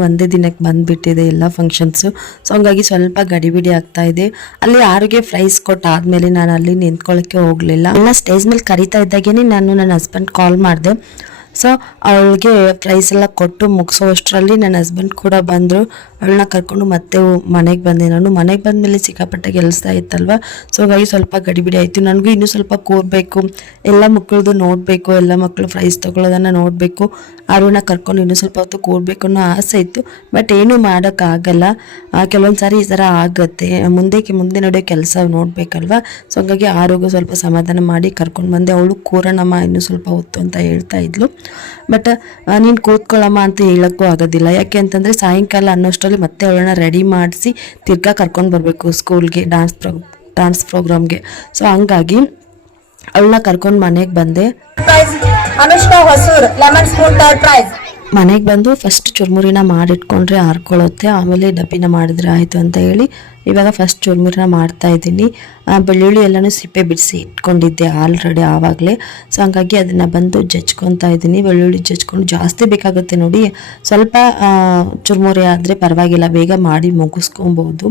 ಒಂದೇ ದಿನಕ್ಕೆ ಬಂದುಬಿಟ್ಟಿದೆ ಎಲ್ಲ ಫಂಕ್ಷನ್ಸು. ಸೊ ಹಂಗಾಗಿ ಸ್ವಲ್ಪ ಗಡಿಬಿಡಿ ಆಗ್ತಾ ಇದೆ. ಅಲ್ಲಿ ಯಾರಿಗೆ ಪ್ರೈಸ್ ಕೊಟ್ಟಾದಮೇಲೆ ನಾನು ಅಲ್ಲಿ ನಿಂತ್ಕೊಳ್ಳೋಕ್ಕೆ ಹೋಗಲಿಲ್ಲ. ಎಲ್ಲ ಸ್ಟೇಜ್ ಮೇಲೆ ಕರಿತಾ ಇದ್ದಾಗೇ ನಾನು ನನ್ನ ಹಸ್ಬೆಂಡ್ ಕಾಲ್ ಮಾಡಿದೆ. ಸೊ ಅವಳಿಗೆ ಪ್ರೈಸ್ ಎಲ್ಲ ಕೊಟ್ಟು ಮುಗಿಸೋಷ್ಟರಲ್ಲಿ ನನ್ನ ಹಸ್ಬೆಂಡ್ ಕೂಡ ಬಂದರು. ಅವಳನ್ನ ಕರ್ಕೊಂಡು ಮತ್ತೆ ಮನೆಗೆ ಬಂದೆ. ನಾನು ಮನೆಗೆ ಬಂದಮೇಲೆ ಸಿಕ್ಕಾಪಟ್ಟೆ ಕೆಲಸ ಇತ್ತಲ್ವ. ಸೊ ಹಾಗಾಗಿ ಸ್ವಲ್ಪ ಗಡಿಬಿಡಿ ಆಯಿತು. ನನಗೂ ಇನ್ನೂ ಸ್ವಲ್ಪ ಕೂರಬೇಕು, ಎಲ್ಲ ಮಕ್ಕಳದು ನೋಡಬೇಕು, ಎಲ್ಲ ಮಕ್ಕಳು ಪ್ರೈಸ್ ತೊಗೊಳ್ಳೋದನ್ನು ನೋಡಬೇಕು, ಅವಳನ್ನ ಕರ್ಕೊಂಡು ಇನ್ನೂ ಸ್ವಲ್ಪ ಹೊತ್ತು ಕೂರಬೇಕು ಅನ್ನೋ ಆಸೆ ಇತ್ತು. ಬಟ್ ಏನೂ ಮಾಡೋಕ್ಕಾಗಲ್ಲ. ಕೆಲವೊಂದು ಸಾರಿ ಈ ಥರ ಆಗುತ್ತೆ. ಮುಂದೆ ನಡೆಯೋ ಕೆಲಸ ನೋಡಬೇಕಲ್ವ. ಸೊ ಹಾಗಾಗಿ ಆರೋಗ್ಯ ಸ್ವಲ್ಪ ಸಮಾಧಾನ ಮಾಡಿ ಕರ್ಕೊಂಡು ಬಂದೆ. ಅವಳು ಕೂರೋಣಮ್ಮ ಇನ್ನೂ ಸ್ವಲ್ಪ ಹೊತ್ತು ಅಂತ ಹೇಳ್ತಾ ಇದ್ಲು. ಬಟ್ ನೀನು ಕೂತ್ಕೊಳ್ಳಮ್ಮ ಅಂತ ಹೇಳೋಕ್ಕೂ ಆಗೋದಿಲ್ಲ. ಯಾಕೆ ಅಂತಂದರೆ ಸಾಯಂಕಾಲ ಅನ್ನೋಷ್ಟರಲ್ಲಿ ಮತ್ತೆ ಅವಳನ್ನ ರೆಡಿ ಮಾಡಿಸಿ ತಿರ್ಗಾ ಕರ್ಕೊಂಡು ಬರಬೇಕು ಸ್ಕೂಲ್ಗೆ, ಡ್ಯಾನ್ಸ್ ಪ್ರೋಗ್ರಾಮ್ಗೆ. ಸೊ ಹಂಗಾಗಿ ಅವಳನ್ನ ಕರ್ಕೊಂಡು ಮನೆಗೆ ಬಂದೆ. ಮನೆಗೆ ಬಂದು ಫಸ್ಟ್ ಚುರುಮುರಿನ ಮಾಡಿಟ್ಕೊಂಡ್ರೆ ಆರ್ಕೊಳ್ಳುತ್ತೆ, ಆಮೇಲೆ ಡಬ್ಬಿನ ಮಾಡಿದ್ರೆ ಆಯಿತು ಅಂತ ಹೇಳಿ ಇವಾಗ ಫಸ್ಟ್ ಚುರುಮುರಿನ ಮಾಡ್ತಾ ಇದ್ದೀನಿ. ಬೆಳ್ಳುಳ್ಳಿ ಎಲ್ಲನೂ ಸಿಪ್ಪೆ ಬಿಡಿಸಿ ಇಟ್ಕೊಂಡಿದ್ದೆ ಆಲ್ರೆಡಿ ಆವಾಗಲೇ. ಸೊ ಹಂಗಾಗಿ ಅದನ್ನು ಬಂದು ಜಜ್ಕೊತಾ ಇದ್ದೀನಿ. ಬೆಳ್ಳುಳ್ಳಿ ಜಜ್ಕೊಂಡು ಜಾಸ್ತಿ ಬೇಕಾಗುತ್ತೆ ನೋಡಿ. ಸ್ವಲ್ಪ ಚುರುಮುರಿ ಆದರೆ ಪರವಾಗಿಲ್ಲ, ಬೇಗ ಮಾಡಿ ಮುಗಿಸ್ಕೊಬೋದು.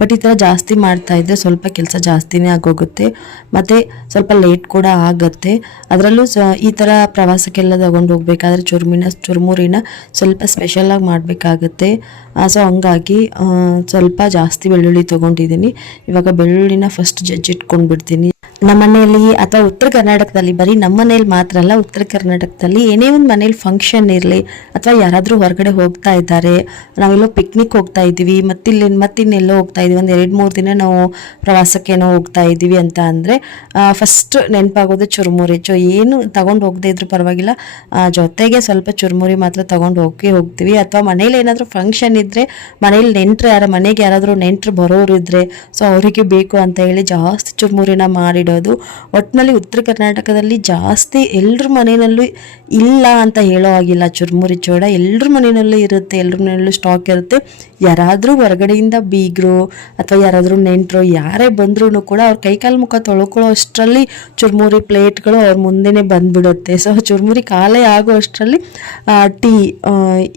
ಬಟ್ ಈ ಥರ ಜಾಸ್ತಿ ಮಾಡ್ತಾಯಿದ್ರೆ ಸ್ವಲ್ಪ ಕೆಲಸ ಜಾಸ್ತಿನೇ ಆಗೋಗುತ್ತೆ, ಮತ್ತು ಸ್ವಲ್ಪ ಲೇಟ್ ಕೂಡ ಆಗುತ್ತೆ. ಅದರಲ್ಲೂ ಈ ಥರ ಪ್ರವಾಸಕ್ಕೆಲ್ಲ ತಗೊಂಡು ಹೋಗ್ಬೇಕಾದ್ರೆ ಚುರುಮುರಿನ ಸ್ವಲ್ಪ ಸ್ಪೆಷಲಾಗಿ ಮಾಡಬೇಕಾಗತ್ತೆ. ಸೊ ಹಂಗಾಗಿ ಸ್ವಲ್ಪ ಜಾಸ್ತಿ ಬೆಳ್ಳುಳ್ಳಿ ತೊಗೊಂಡಿದ್ದೀನಿ. ಇವಾಗ ಬೆಳ್ಳುಳ್ಳಿನ ಫಸ್ಟ್ ಜಜ್ಜಿಟ್ಕೊಂಡು ಬಿಡ್ತೀನಿ. ನಮ್ಮ ಮನೆಯಲ್ಲಿ ಅಥವಾ ಉತ್ತರ ಕರ್ನಾಟಕದಲ್ಲಿ, ಬರೀ ನಮ್ಮ ಮನೇಲಿ ಮಾತ್ರ ಅಲ್ಲ, ಉತ್ತರ ಕರ್ನಾಟಕದಲ್ಲಿ ಏನೇ ಒಂದು ಮನೇಲಿ ಫಂಕ್ಷನ್ ಇರಲಿ ಅಥವಾ ಯಾರಾದರೂ ಹೊರಗಡೆ ಹೋಗ್ತಾ ಇದ್ದಾರೆ, ನಾವೆಲ್ಲೋ ಪಿಕ್ನಿಕ್ ಹೋಗ್ತಾ ಇದ್ದೀವಿ, ಮತ್ತಿನ್ನೆಲ್ಲೋ ಹೋಗ್ತಾ ಇದ್ದೀವಿ, ಒಂದು 2-3 ದಿನ ನಾವು ಪ್ರವಾಸಕ್ಕೇನೋ ಹೋಗ್ತಾ ಇದ್ದೀವಿ ಅಂತ ಅಂದರೆ ಫಸ್ಟ್ ನೆನಪಾಗೋದು ಚುರುಮುರಿ. ಏನು ತಗೊಂಡು ಹೋಗದೆ ಇದ್ರೂ ಪರವಾಗಿಲ್ಲ, ಜೊತೆಗೆ ಸ್ವಲ್ಪ ಚುರುಮುರಿ ಮಾತ್ರ ತಗೊಂಡು ಹೋಗ್ತೀವಿ. ಅಥವಾ ಮನೇಲಿ ಏನಾದರೂ ಫಂಕ್ಷನ್ ಇದ್ದರೆ, ಮನೇಲಿ ಮನೆಗೆ ಯಾರಾದರೂ ನೆಂಟರು ಬರೋರು ಇದ್ದರೆ, ಸೊ ಅವರಿಗೆ ಬೇಕು ಅಂತ ಹೇಳಿ ಜಾಸ್ತಿ ಚುರುಮುರಿನ ಮಾಡಿಡೋದು. ಒಟ್ಟಿನಲ್ಲಿ ಉತ್ತರ ಕರ್ನಾಟಕದಲ್ಲಿ ಜಾಸ್ತಿ ಎಲ್ಲರ ಮನೆಯಲ್ಲೂ ಇಲ್ಲ ಅಂತ ಹೇಳೋ ಆಗಿಲ್ಲ ಚುರುಮುರಿ ಚೂಡ. ಎಲ್ಲರ ಮನೆಯಲ್ಲೂ ಇರುತ್ತೆ, ಎಲ್ಲರ ಮನೆಯಲ್ಲೂ ಸ್ಟಾಕ್ ಇರುತ್ತೆ. ಯಾರಾದರೂ ಹೊರಗಡೆಯಿಂದ ಬೀಗರು ಅಥವಾ ಯಾರಾದರೂ ನೆಂಟರು ಯಾರೇ ಬಂದ್ರೂ ಕೂಡ ಅವ್ರ ಕೈಕಾಲು ಮುಖ ತೊಳ್ಕೊಳ್ಳೋ ಅಷ್ಟರಲ್ಲಿ ಚುರುಮುರಿ ಪ್ಲೇಟ್ಗಳು ಅವ್ರ ಮುಂದೆನೇ ಬಂದ್ಬಿಡುತ್ತೆ. ಸೊ ಚುರುಮುರಿ ಖಾಲಿ ಆಗೋ ಅಷ್ಟರಲ್ಲಿ ಟೀ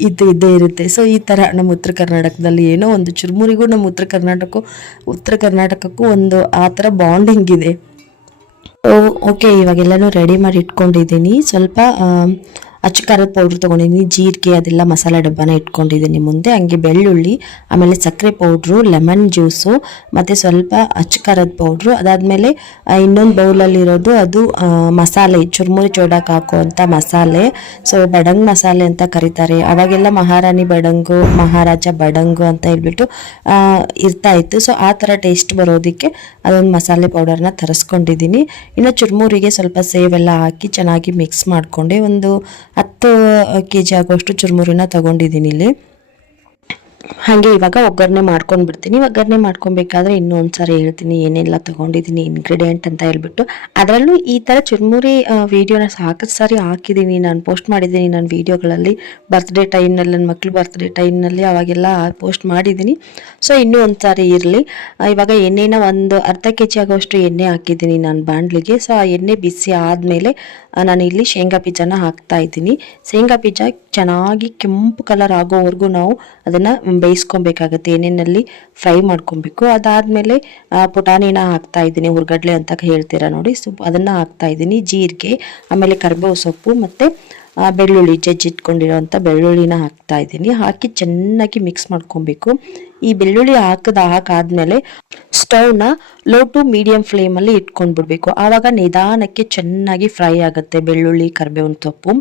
ಇದ್ದೇ ಇರುತ್ತೆ. ಸೊ ಈ ಥರ ನಮ್ಮ ಉತ್ತರ ಕರ್ನಾಟಕದಲ್ಲಿ ಏನೋ ಒಂದು ಚುರುಮುರಿಗೂ ನಮ್ಮ ಉತ್ತರ ಕರ್ನಾಟಕಕ್ಕೂ ಒಂದು ಆ ಥರ ಬಾಂಡಿಂಗ್ ಇದೆ. ಓಕೆ, ಇವಾಗೆಲ್ಲನೂ ರೆಡಿ ಮಾಡಿ ಇಟ್ಕೊಂಡಿದ್ದೀನಿ. ಸ್ವಲ್ಪ ಅಚ್ಚ ಖಾರದ ಪೌಡ್ರ್ ತೊಗೊಂಡಿದ್ದೀನಿ, ಜೀರಿಗೆ ಅದೆಲ್ಲ ಮಸಾಲೆ ಡಬ್ಬನ ಇಟ್ಕೊಂಡಿದ್ದೀನಿ ಮುಂದೆ. ಹಂಗೆ ಬೆಳ್ಳುಳ್ಳಿ, ಆಮೇಲೆ ಸಕ್ಕರೆ ಪೌಡ್ರು, ಲೆಮನ್ ಜ್ಯೂಸು, ಮತ್ತು ಸ್ವಲ್ಪ ಅಚ್ಚ ಖಾರದ ಪೌಡ್ರು. ಅದಾದಮೇಲೆ ಇನ್ನೊಂದು ಬೌಲಲ್ಲಿರೋದು ಅದು ಮಸಾಲೆ, ಚುರುಮುರಿ ಚೂಡಕ್ಕೆ ಹಾಕುವಂಥ ಮಸಾಲೆ. ಸೊ ಬಡಂಗ್ ಮಸಾಲೆ ಅಂತ ಕರೀತಾರೆ. ಅವಾಗೆಲ್ಲ ಮಹಾರಾಣಿ ಬಡಂಗು, ಮಹಾರಾಜ ಬಡಂಗು ಅಂತ ಹೇಳ್ಬಿಟ್ಟು ಇರ್ತಾ ಇತ್ತು. ಸೊ ಆ ಥರ ಟೇಸ್ಟ್ ಬರೋದಕ್ಕೆ ಅದೊಂದು ಮಸಾಲೆ ಪೌಡರ್ನ ತರಿಸ್ಕೊಂಡಿದ್ದೀನಿ. ಇನ್ನು ಚುರುಮುರಿಗೆ ಸ್ವಲ್ಪ ಸೇವೆಲ್ಲ ಹಾಕಿ ಚೆನ್ನಾಗಿ ಮಿಕ್ಸ್ ಮಾಡಿಕೊಂಡೆ ಒಂದು 10 kg ಆಗುವಷ್ಟು ಚುರುಮುರಿನ ತಗೊಂಡಿದ್ದೀನಿ ಇಲ್ಲಿ. ಹಾಗೆ ಇವಾಗ ಒಗ್ಗರಣೆ ಮಾಡ್ಕೊಂಡ್ಬಿಡ್ತೀನಿ. ಒಗ್ಗರಣೆ ಮಾಡ್ಕೊಬೇಕಾದ್ರೆ ಇನ್ನೂ ಒಂದ್ಸಾರಿ ಹೇಳ್ತೀನಿ ಏನೆಲ್ಲ ತೊಗೊಂಡಿದ್ದೀನಿ ಇಂಗ್ರೀಡಿಯೆಂಟ್ ಅಂತ ಹೇಳ್ಬಿಟ್ಟು. ಅದರಲ್ಲೂ ಈ ಥರ ಚುರುಮುರಿ ವೀಡಿಯೋನ ಸಾಕಷ್ಟು ಸಾರಿ ಹಾಕಿದ್ದೀನಿ, ನಾನು ಪೋಸ್ಟ್ ಮಾಡಿದ್ದೀನಿ ನನ್ನ ವೀಡಿಯೋಗಳಲ್ಲಿ. ಬರ್ತ್ಡೇ ಟೈಮ್ನಲ್ಲಿ, ನನ್ನ ಮಕ್ಳು ಬರ್ತ್ಡೇ ಟೈಮ್ನಲ್ಲಿ ಅವಾಗೆಲ್ಲ ಪೋಸ್ಟ್ ಮಾಡಿದ್ದೀನಿ. ಸೊ ಇನ್ನೂ ಒಂದು ಸಾರಿ ಇರಲಿ. ಇವಾಗ ಎಣ್ಣೆನ ಒಂದು ಅರ್ಧ kg ಆಗೋಷ್ಟು ಎಣ್ಣೆ ಹಾಕಿದ್ದೀನಿ ನಾನು ಬಾಣಲಿಗೆ. ಸೊ ಆ ಎಣ್ಣೆ ಬಿಸಿ ಆದಮೇಲೆ ನಾನು ಇಲ್ಲಿ ಶೇಂಗಾ ಬೀಜನ ಹಾಕ್ತಾ ಇದ್ದೀನಿ. ಶೇಂಗಾ ಬೀಜ ಚೆನ್ನಾಗಿ ಕೆಂಪು ಕಲರ್ ಆಗೋವರೆಗೂ ನಾವು ಅದನ್ನು ಬೇಯಿಸ್ಕೊಬೇಕಾಗತ್ತೆ, ಎಣ್ಣೆಯಲ್ಲಿ ಫ್ರೈ ಮಾಡ್ಕೊಬೇಕು. ಅದಾದಮೇಲೆ ಪುಟಾಣಿನ ಹಾಕ್ತಾ ಇದ್ದೀನಿ, ಹುರ್ಗಡ್ಲೆ ಅಂತ ಹೇಳ್ತೀರಾ ನೋಡಿ, ಸೊ ಅದನ್ನು ಹಾಕ್ತಾ ಇದ್ದೀನಿ. ಜೀರಿಗೆ, ಆಮೇಲೆ ಕರಿಬೇವು ಸೊಪ್ಪು ಮತ್ತು ಬೆಳ್ಳುಳ್ಳಿ, ಜಜ್ಜಿಟ್ಕೊಂಡಿರೋಂಥ ಬೆಳ್ಳುಳ್ಳಿನ ಹಾಕ್ತಾ ಇದ್ದೀನಿ. ಹಾಕಿ ಚೆನ್ನಾಗಿ ಮಿಕ್ಸ್ ಮಾಡ್ಕೊಬೇಕು. ಈ ಬೆಳ್ಳುಳ್ಳಿ ಹಾಕಾದ್ಮೇಲೆ ಸ್ಟವ್ನ ಲೋ ಟು ಮೀಡಿಯಂ ಫ್ಲೇಮಲ್ಲಿ ಇಟ್ಕೊಂಡ್ಬಿಡ್ಬೇಕು. ಆವಾಗ ನಿಧಾನಕ್ಕೆ ಚೆನ್ನಾಗಿ ಫ್ರೈ ಆಗುತ್ತೆ ಬೆಳ್ಳುಳ್ಳಿ, ಕರಿಬೇವಿನ ಸೊಪ್ಪು.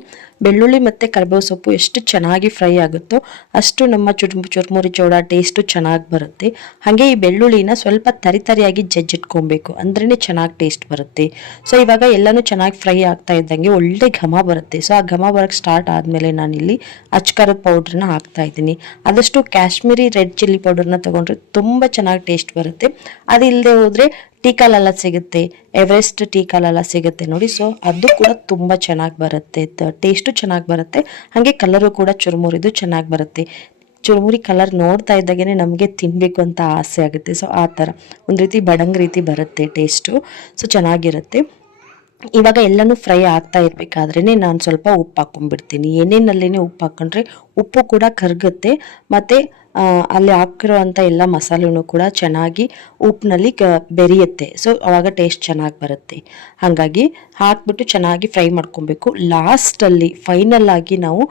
ಬೆಳ್ಳುಳ್ಳಿ ಮತ್ತು ಕರಿಬೇವು ಸೊಪ್ಪು ಎಷ್ಟು ಚೆನ್ನಾಗಿ ಫ್ರೈ ಆಗುತ್ತೋ ಅಷ್ಟು ನಮ್ಮ ಚುರುಮುರಿ ಚೂಡ ಟೇಸ್ಟು ಚೆನ್ನಾಗಿ ಬರುತ್ತೆ. ಹಾಗೆ ಈ ಬೆಳ್ಳುಳ್ಳಿನ ಸ್ವಲ್ಪ ತರಿಯಾಗಿ ಜಜ್ಜಿಟ್ಕೊಬೇಕು, ಅಂದ್ರೇ ಚೆನ್ನಾಗಿ ಟೇಸ್ಟ್ ಬರುತ್ತೆ. ಸೊ ಇವಾಗ ಎಲ್ಲನೂ ಚೆನ್ನಾಗಿ ಫ್ರೈ ಆಗ್ತಾ ಇದ್ದಂಗೆ ಒಳ್ಳೆ ಘಮ ಬರುತ್ತೆ. ಸೊ ಆ ಘಮ ಬರೋಕ್ಕೆ ಸ್ಟಾರ್ಟ್ ಆದಮೇಲೆ ನಾನಿಲ್ಲಿ ಅಚ್ಚ ಖಾರದ ಪೌಡ್ರನ್ನ ಹಾಕ್ತಾ ಇದ್ದೀನಿ. ಆದಷ್ಟು ಕಾಶ್ಮೀರಿ ರೆಡ್ ಚಿಲ್ಲಿ ಪೌಡರ್ನ ತೊಗೊಂಡ್ರೆ ತುಂಬ ಚೆನ್ನಾಗಿ ಟೇಸ್ಟ್ ಬರುತ್ತೆ. ಅದಿಲ್ಲದೆ ಹೋದರೆ ಟೀಕಾಲೆಲ್ಲ ಸಿಗುತ್ತೆ, ಎವರೆಸ್ಟ್ ಟೀಕಾಲೆಲ್ಲ ಸಿಗುತ್ತೆ ನೋಡಿ. ಸೊ ಅದು ಕೂಡ ತುಂಬ ಚೆನ್ನಾಗಿ ಬರುತ್ತೆ, ಟೇಸ್ಟು ಚೆನ್ನಾಗಿ ಬರುತ್ತೆ. ಹಾಗೆ ಕಲರು ಕೂಡ ಚುರುಮುರಿದು ಚೆನ್ನಾಗಿ ಬರುತ್ತೆ. ಚುರುಮುರಿ ಕಲರ್ ನೋಡ್ತಾ ಇದ್ದಾಗೇ ನಮಗೆ ತಿನ್ನಬೇಕು ಅಂತ ಆಸೆ ಆಗುತ್ತೆ. ಸೊ ಆ ಥರ ಒಂದು ರೀತಿ ಬಡಂಗ್ ರೀತಿ ಬರುತ್ತೆ ಟೇಸ್ಟು. ಸೊ ಚೆನ್ನಾಗಿರುತ್ತೆ. ಇವಾಗ ಎಲ್ಲನೂ ಫ್ರೈ ಆಗ್ತಾ ಇರಬೇಕಾದ್ರೇ ನಾನು ಸ್ವಲ್ಪ ಉಪ್ಪು ಹಾಕ್ಕೊಂಡ್ಬಿಡ್ತೀನಿ. ಎಣ್ಣೆನಲ್ಲೇ ಉಪ್ಪು ಹಾಕ್ಕೊಂಡ್ರೆ ಉಪ್ಪು ಕೂಡ ಕರಗುತ್ತೆ, ಮತ್ತು ಅಲ್ಲಿ ಹಾಕಿರೋವಂಥ ಎಲ್ಲ ಮಸಾಲೆನೂ ಕೂಡ ಚೆನ್ನಾಗಿ ಉಪ್ಪಿನಲ್ಲಿ ಬೆರೆಯುತ್ತೆ. ಸೊ ಅವಾಗ ಟೇಸ್ಟ್ ಚೆನ್ನಾಗಿ ಬರುತ್ತೆ. ಹಾಗಾಗಿ ಹಾಕ್ಬಿಟ್ಟು ಚೆನ್ನಾಗಿ ಫ್ರೈ ಮಾಡ್ಕೊಬೇಕು. ಲಾಸ್ಟಲ್ಲಿ ಫೈನಲ್ ಆಗಿ ನಾವು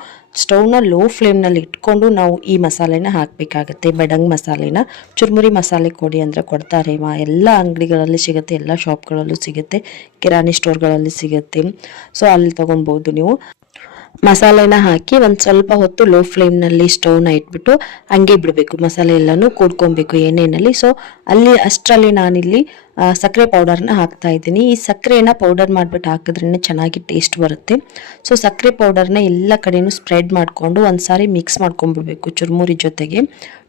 ಸ್ಟವ್ನ ಲೋ ಫ್ಲೇಮ್ನಲ್ಲಿ ಇಟ್ಕೊಂಡು ನಾವು ಈ ಮಸಾಲೆನ ಹಾಕಬೇಕಾಗತ್ತೆ. ಬಡಂಗ್ ಮಸಾಲೆನ, ಚುರುಮುರಿ ಮಸಾಲೆ ಕೊಡಿ ಅಂದರೆ ಕೊಡ್ತಾರೆ, ಎಲ್ಲ ಅಂಗಡಿಗಳಲ್ಲಿ ಸಿಗುತ್ತೆ, ಎಲ್ಲ ಶಾಪ್ಗಳಲ್ಲೂ ಸಿಗುತ್ತೆ, ಕಿರಾಣಿ ಸ್ಟೋರ್ಗಳಲ್ಲಿ ಸಿಗುತ್ತೆ. ಸೊ ಅಲ್ಲಿ ತೊಗೊಳ್ಬೋದು ನೀವು. ಮಸಾಲೆನ ಹಾಕಿ ಒಂದು ಸ್ವಲ್ಪ ಹೊತ್ತು ಲೋ ಫ್ಲೇಮ್ನಲ್ಲಿ ಸ್ಟವ್ನ ಇಟ್ಬಿಟ್ಟು ಹಂಗೆ ಬಿಡಬೇಕು. ಮಸಾಲೆ ಎಲ್ಲನೂ ಕೂಡ್ಕೊಬೇಕು ಎಣ್ಣೆಯಲ್ಲಿ. ಸೊ ಅಷ್ಟರಲ್ಲಿ ನಾನಿಲ್ಲಿ ಸಕ್ಕರೆ ಪೌಡರ್ನ ಹಾಕ್ತಾ ಇದ್ದೀನಿ. ಈ ಸಕ್ಕರೆನ ಪೌಡರ್ ಮಾಡಿಬಿಟ್ಟು ಹಾಕಿದ್ರೇ ಚೆನ್ನಾಗಿ ಟೇಸ್ಟ್ ಬರುತ್ತೆ. ಸೊ ಸಕ್ಕರೆ ಪೌಡರ್ನ ಎಲ್ಲ ಕಡೆಯೂ ಸ್ಪ್ರೆಡ್ ಮಾಡಿಕೊಂಡು ಒಂದು ಸಾರಿ ಮಿಕ್ಸ್ ಮಾಡ್ಕೊಂಡ್ಬಿಡ್ಬೇಕು ಚುರುಮುರಿ ಜೊತೆಗೆ.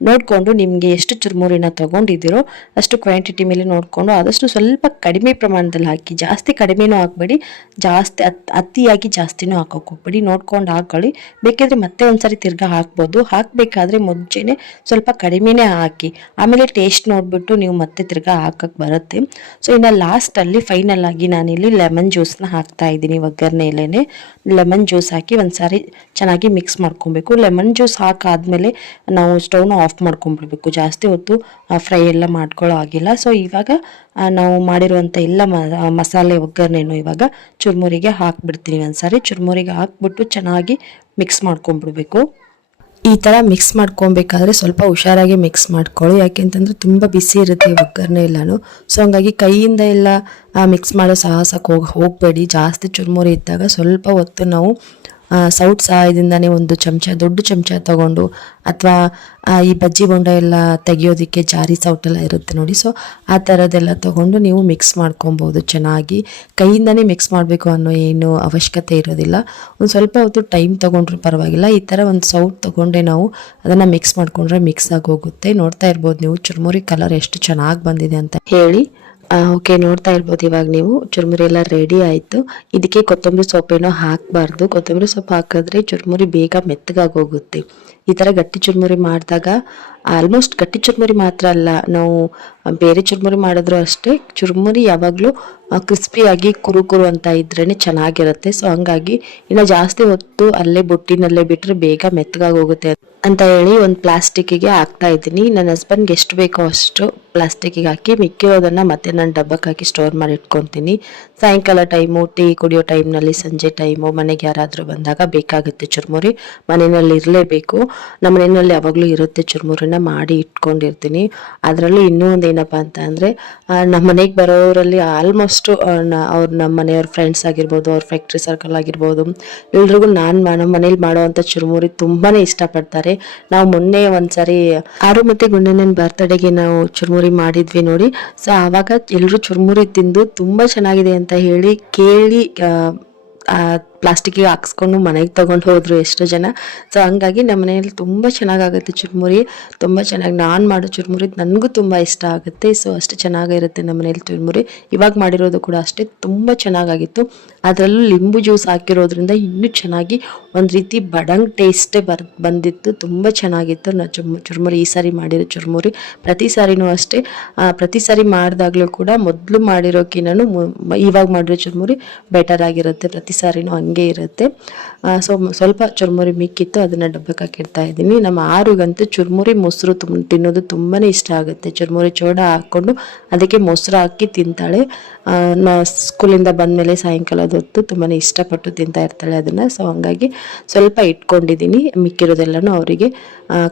ನೋಡಿಕೊಂಡು ನಿಮಗೆ ಎಷ್ಟು ಚುರುಮುರಿನ ತೊಗೊಂಡಿದ್ದೀರೋ ಅಷ್ಟು ಕ್ವಾಂಟಿಟಿ ಮೇಲೆ ನೋಡಿಕೊಂಡು ಆದಷ್ಟು ಸ್ವಲ್ಪ ಕಡಿಮೆ ಪ್ರಮಾಣದಲ್ಲಿ ಹಾಕಿ, ಜಾಸ್ತಿ ಕಡಿಮೆನೂ ಹಾಕಬೇಡಿ, ಜಾಸ್ತಿ ಅತಿಯಾಗಿ ಜಾಸ್ತಿನೂ ಹಾಕೋಕೆ ಹೋಗ್ಬೇಡಿ, ನೋಡ್ಕೊಂಡು ಹಾಕೊಳ್ಳಿ. ಬೇಕಿದ್ರೆ ಮತ್ತೆ ಒಂದ್ಸರಿ ತಿರ್ಗಾ ಹಾಕ್ಬೋದು. ಹಾಕಬೇಕಾದ್ರೆ ಮುಂಚೆನೆ ಸ್ವಲ್ಪ ಕಡಿಮೆನೇ ಹಾಕಿ, ಆಮೇಲೆ ಟೇಸ್ಟ್ ನೋಡಿಬಿಟ್ಟು ನೀವು ಮತ್ತೆ ತಿರ್ಗಾ ಹಾಕಕ್ಕೆ ಬರುತ್ತೆ. ಸೊ ಇನ್ನು ಲಾಸ್ಟಲ್ಲಿ ಫೈನಲ್ ಆಗಿ ನಾನಿಲ್ಲಿ ಲೆಮನ್ ಜ್ಯೂಸ್ನ ಹಾಕ್ತಾ ಇದ್ದೀನಿ. ಒಗ್ಗರಣೆಯಲ್ಲೇ ಲೆಮನ್ ಜ್ಯೂಸ್ ಹಾಕಿ ಒಂದ್ಸಾರಿ ಚೆನ್ನಾಗಿ ಮಿಕ್ಸ್ ಮಾಡ್ಕೊಬೇಕು. ಲೆಮನ್ ಜ್ಯೂಸ್ ಹಾಕಾದ್ಮೇಲೆ ನಾವು ಸ್ಟವ್ನ ಆಫ್ ಮಾಡ್ಕೊಂಡ್ಬಿಡ್ಬೇಕು, ಜಾಸ್ತಿ ಹೊತ್ತು ಫ್ರೈ ಎಲ್ಲ ಮಾಡ್ಕೊಳ್ಳೋ ಆಗಿಲ್ಲ. ಸೊ ಇವಾಗ ನಾವು ಮಾಡಿರುವಂಥ ಎಲ್ಲ ಮಸಾಲೆ ಒಗ್ಗರಣೆನೂ ಇವಾಗ ಚುರುಮುರಿಗೆ ಹಾಕ್ಬಿಡ್ತೀನಿ. ಒಂದ್ಸಾರಿ ಚುರುಮುರಿಗೆ ಹಾಕ್ಬಿಟ್ಟು ಚೆನ್ನಾಗಿ ಮಿಕ್ಸ್ ಮಾಡ್ಕೊಂಡ್ಬಿಡ್ಬೇಕು. ಈ ಥರ ಮಿಕ್ಸ್ ಮಾಡ್ಕೊಬೇಕಾದ್ರೆ ಸ್ವಲ್ಪ ಹುಷಾರಾಗಿ ಮಿಕ್ಸ್ ಮಾಡ್ಕೊಳ್ಳಿ, ಯಾಕೆಂತಂದರೆ ತುಂಬ ಬಿಸಿ ಇರುತ್ತೆ ಒಗ್ಗರಣೆ ಎಲ್ಲನೂ. ಸೊ ಹಂಗಾಗಿ ಕೈಯಿಂದ ಎಲ್ಲ ಮಿಕ್ಸ್ ಮಾಡೋ ಸಾಹಸಕ್ಕೆ ಹೋಗಬೇಡಿ. ಜಾಸ್ತಿ ಚುರುಮುರಿ ಇದ್ದಾಗ ಸ್ವಲ್ಪ ಹೊತ್ತು ನಾವು ಸೌಟ್ ಸಹಾಯದಿಂದನೇ ಒಂದು ದೊಡ್ಡ ಚಮಚ ತಗೊಂಡು, ಅಥವಾ ಈ ಬಜ್ಜಿ ಬೊಂಡ ಎಲ್ಲ ತೆಗಿಯೋದಕ್ಕೆ ಜಾರಿ ಸೌಟೆಲ್ಲ ಇರುತ್ತೆ ನೋಡಿ, ಸೊ ಆ ಥರದ್ದೆಲ್ಲ ತೊಗೊಂಡು ನೀವು ಮಿಕ್ಸ್ ಮಾಡ್ಕೊಬೋದು ಚೆನ್ನಾಗಿ. ಕೈಯಿಂದನೇ ಮಿಕ್ಸ್ ಮಾಡಬೇಕು ಅನ್ನೋ ಏನು ಅವಶ್ಯಕತೆ ಇರೋದಿಲ್ಲ. ಒಂದು ಸ್ವಲ್ಪ ಹೊತ್ತು ಟೈಮ್ ತೊಗೊಂಡ್ರೂ ಪರವಾಗಿಲ್ಲ. ಈ ಥರ ಒಂದು ಸೌಟ್ ತೊಗೊಂಡೆ ನಾವು ಅದನ್ನು ಮಿಕ್ಸ್ ಮಾಡಿಕೊಂಡ್ರೆ ಮಿಕ್ಸ್ ಆಗಿ ಹೋಗುತ್ತೆ. ನೋಡ್ತಾ ಇರ್ಬೋದು ನೀವು ಚುರುಮುರಿ ಕಲರ್ ಎಷ್ಟು ಚೆನ್ನಾಗಿ ಬಂದಿದೆ ಅಂತ ಹೇಳಿ. ಓಕೆ, ನೋಡ್ತಾ ಇರ್ಬೋದು ಇವಾಗ ನೀವು ಚುರುಮುರಿ ಎಲ್ಲ ರೆಡಿ ಆಯಿತು. ಇದಕ್ಕೆ ಕೊತ್ತಂಬರಿ ಸೊಪ್ಪೇನೋ ಹಾಕಬಾರ್ದು. ಕೊತ್ತಂಬರಿ ಸೊಪ್ಪು ಹಾಕಿದ್ರೆ ಚುರುಮುರಿ ಬೇಗ ಮೆತ್ತಗಾಗಿ ಹೋಗುತ್ತೆ. ಈ ಥರ ಗಟ್ಟಿ ಚುರುಮುರಿ ಮಾಡಿದಾಗ, ಆಲ್ಮೋಸ್ಟ್ ಗಟ್ಟಿ ಚುರುಮುರಿ ಮಾತ್ರ ಅಲ್ಲ, ನಾವು ಬೇರೆ ಚುರುಮುರಿ ಮಾಡಿದ್ರು ಅಷ್ಟೇ, ಚುರುಮುರಿ ಯಾವಾಗಲೂ ಕ್ರಿಸ್ಪಿಯಾಗಿ ಕುರು ಅಂತ ಇದ್ರೇ ಚೆನ್ನಾಗಿರುತ್ತೆ. ಸೊ ಹಂಗಾಗಿ ಇನ್ನು ಜಾಸ್ತಿ ಹೊತ್ತು ಅಲ್ಲೇ ಬುಟ್ಟಿನಲ್ಲೇ ಬಿಟ್ಟರೆ ಬೇಗ ಮೆತ್ತಗಾಗಿ ಹೋಗುತ್ತೆ ಅಂತ ಹೇಳಿ ಒಂದು ಪ್ಲಾಸ್ಟಿಕ್ಕಿಗೆ ಹಾಕ್ತಾ ಇದ್ದೀನಿ. ನನ್ನ ಹಸ್ಬೆಂಡ್ಗೆ ಎಷ್ಟು ಬೇಕೋ ಅಷ್ಟು ಪ್ಲಾಸ್ಟಿಕ್ಕಿಗೆ ಹಾಕಿ ಮಿಕ್ಕಿರೋದನ್ನು ಮತ್ತೆ ನಾನು ಡಬ್ಬಕ್ಕೆ ಹಾಕಿ ಸ್ಟೋರ್ ಮಾಡಿ ಇಟ್ಕೊತೀನಿ. ಸಾಯಂಕಾಲ ಟೈಮು, ಟೀ ಕುಡಿಯೋ ಟೈಮ್ನಲ್ಲಿ, ಸಂಜೆ ಟೈಮು ಮನೆಗೆ ಯಾರಾದರೂ ಬಂದಾಗ ಬೇಕಾಗುತ್ತೆ ಚುರುಮುರಿ. ಮನೆಯಲ್ಲಿ ಇರಲೇಬೇಕು. ನಮ್ಮ ಮನೆಯಲ್ಲಿ ಯಾವಾಗಲೂ ಇರುತ್ತೆ, ಚುರುಮುರಿನ ಮಾಡಿ ಇಟ್ಕೊಂಡಿರ್ತೀನಿ. ಅದರಲ್ಲೂ ಇನ್ನೂ ಒಂದು ಏನಪ್ಪ ಅಂತ ಅಂದರೆ, ನಮ್ಮ ಮನೆಗೆ ಬರೋರಲ್ಲಿ ಆಲ್ಮೋಸ್ಟು ಅವ್ರು ನಮ್ಮ ಮನೆಯವ್ರ ಫ್ರೆಂಡ್ಸ್ ಆಗಿರ್ಬೋದು, ಅವ್ರ ಫ್ಯಾಕ್ಟ್ರಿ ಸರ್ಕಲ್ ಆಗಿರ್ಬೋದು, ಎಲ್ರಿಗೂ ನಮ್ಮ ಮನೇಲಿ ಮಾಡೋವಂಥ ಚುರುಮುರಿ ತುಂಬಾ ಇಷ್ಟಪಡ್ತಾರೆ. ನಾವು ಮೊನ್ನೆ ಒಂದ್ಸರಿ ಆರು ಮತ್ತೆ ಗುಂಡಣ್ಣನ ಬರ್ತಡೆಗೆ ನಾವು ಚುರುಮುರಿ ಮಾಡಿದ್ವಿ ನೋಡಿ. ಸೊ ಆವಾಗ ಎಲ್ಲರೂ ಚುರುಮುರಿ ತಿಂದು ತುಂಬ ಚೆನ್ನಾಗಿದೆ ಅಂತ ಹೇಳಿ ಕೇಳಿ ಪ್ಲಾಸ್ಟಿಕ್ಕಿಗೆ ಹಾಕ್ಸ್ಕೊಂಡು ಮನೆಗೆ ತೊಗೊಂಡು ಹೋದ್ರು ಎಷ್ಟೋ ಜನ. ಸೊ ಹಂಗಾಗಿ ನಮ್ಮ ಮನೆಯಲ್ಲಿ ತುಂಬ ಚೆನ್ನಾಗಾಗುತ್ತೆ ಚುರುಮುರಿ, ತುಂಬ ಚೆನ್ನಾಗಿ. ನಾನು ಮಾಡೋ ಚುರುಮುರಿ ನನಗೂ ತುಂಬ ಇಷ್ಟ ಆಗುತ್ತೆ. ಸೊ ಅಷ್ಟು ಚೆನ್ನಾಗಿರುತ್ತೆ ನಮ್ಮ ಮನೇಲಿ ಚುರುಮುರಿ. ಇವಾಗ ಮಾಡಿರೋದು ಕೂಡ ಅಷ್ಟೇ ತುಂಬ ಚೆನ್ನಾಗಾಗಿತ್ತು. ಅದರಲ್ಲೂ ಲಿಂಬು ಜ್ಯೂಸ್ ಹಾಕಿರೋದ್ರಿಂದ ಇನ್ನೂ ಚೆನ್ನಾಗಿ ಒಂದು ರೀತಿ ಬಡಂಗ್ ಟೇಸ್ಟೇ ಬಂದಿತ್ತು. ತುಂಬ ಚೆನ್ನಾಗಿತ್ತು ಚುರುಮುರಿ. ಈ ಸಾರಿ ಮಾಡಿರೋ ಚುರುಮುರಿ ಪ್ರತಿ ಸಾರಿನೂ ಅಷ್ಟೇ, ಪ್ರತಿ ಸಾರಿ ಮಾಡಿದಾಗಲೂ ಕೂಡ ಮೊದಲು ಮಾಡಿರೋಕ್ಕಿಂತನೂ ಇವಾಗ ಮಾಡಿರೋ ಚುರುಮುರಿ ಬೆಟರ್ ಆಗಿರುತ್ತೆ. ಪ್ರತಿ ಸಾರಿನೂ ಹಂಗೆ ಇರುತ್ತೆ. ಸೊ ಸ್ವಲ್ಪ ಚುರುಮುರಿ ಮಿಕ್ಕಿತ್ತು, ಅದನ್ನು ಡಬ್ಬಕ್ಕೆ ಹಾಕಿಡ್ತಾ ಇದ್ದೀನಿ. ನಮ್ಮ ಆರುಗಂತೂ ಚುರುಮುರಿ ಮೊಸರು ತಿನ್ನೋದು ತುಂಬಾ ಇಷ್ಟ ಆಗುತ್ತೆ. ಚುರುಮುರಿ ಚೋಡ ಹಾಕ್ಕೊಂಡು ಅದಕ್ಕೆ ಮೊಸರು ಹಾಕಿ ತಿಂತಾಳೆ. ಸ್ಕೂಲಿಂದ ಬಂದಮೇಲೆ ಸಾಯಂಕಾಲದ ಹೊತ್ತು ತುಂಬಾ ಇಷ್ಟಪಟ್ಟು ತಿಂತಾ ಇರ್ತಾಳೆ ಅದನ್ನು. ಸೊ ಹಂಗಾಗಿ ಸ್ವಲ್ಪ ಇಟ್ಕೊಂಡಿದ್ದೀನಿ, ಮಿಕ್ಕಿರೋದೆಲ್ಲನೂ ಅವರಿಗೆ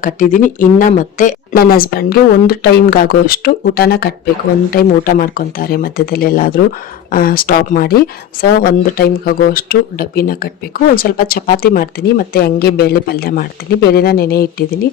ಕಟ್ಟಿದ್ದೀನಿ. ಇನ್ನು ಮತ್ತೆ ನನ್ನ ಹಸ್ಬೆಂಡ್ಗೆ ಒಂದು ಟೈಮ್ಗೆ ಆಗೋಷ್ಟು ಊಟನ ಕಟ್ಟಬೇಕು. ಒಂದು ಟೈಮ್ ಊಟ ಮಾಡ್ಕೊತಾರೆ ಮಧ್ಯದಲ್ಲಿ ಎಲ್ಲಾದರೂ ಸ್ಟಾಪ್ ಮಾಡಿ. ಸೊ ಒಂದು ಟೈಮ್ಗೆ ಆಗೋಷ್ಟು ಡಬ್ಬಿನ ಕಟ್ಟಬೇಕು. ಒಂದು ಸ್ವಲ್ಪ ಚಪಾತಿ ಮಾಡ್ತೀನಿ, ಮತ್ತು ಹಂಗೆ ಬೇಳೆ ಪಲ್ಯ ಮಾಡ್ತೀನಿ. ಬೇಳೆನ ನೆನೆ ಇಟ್ಟಿದ್ದೀನಿ.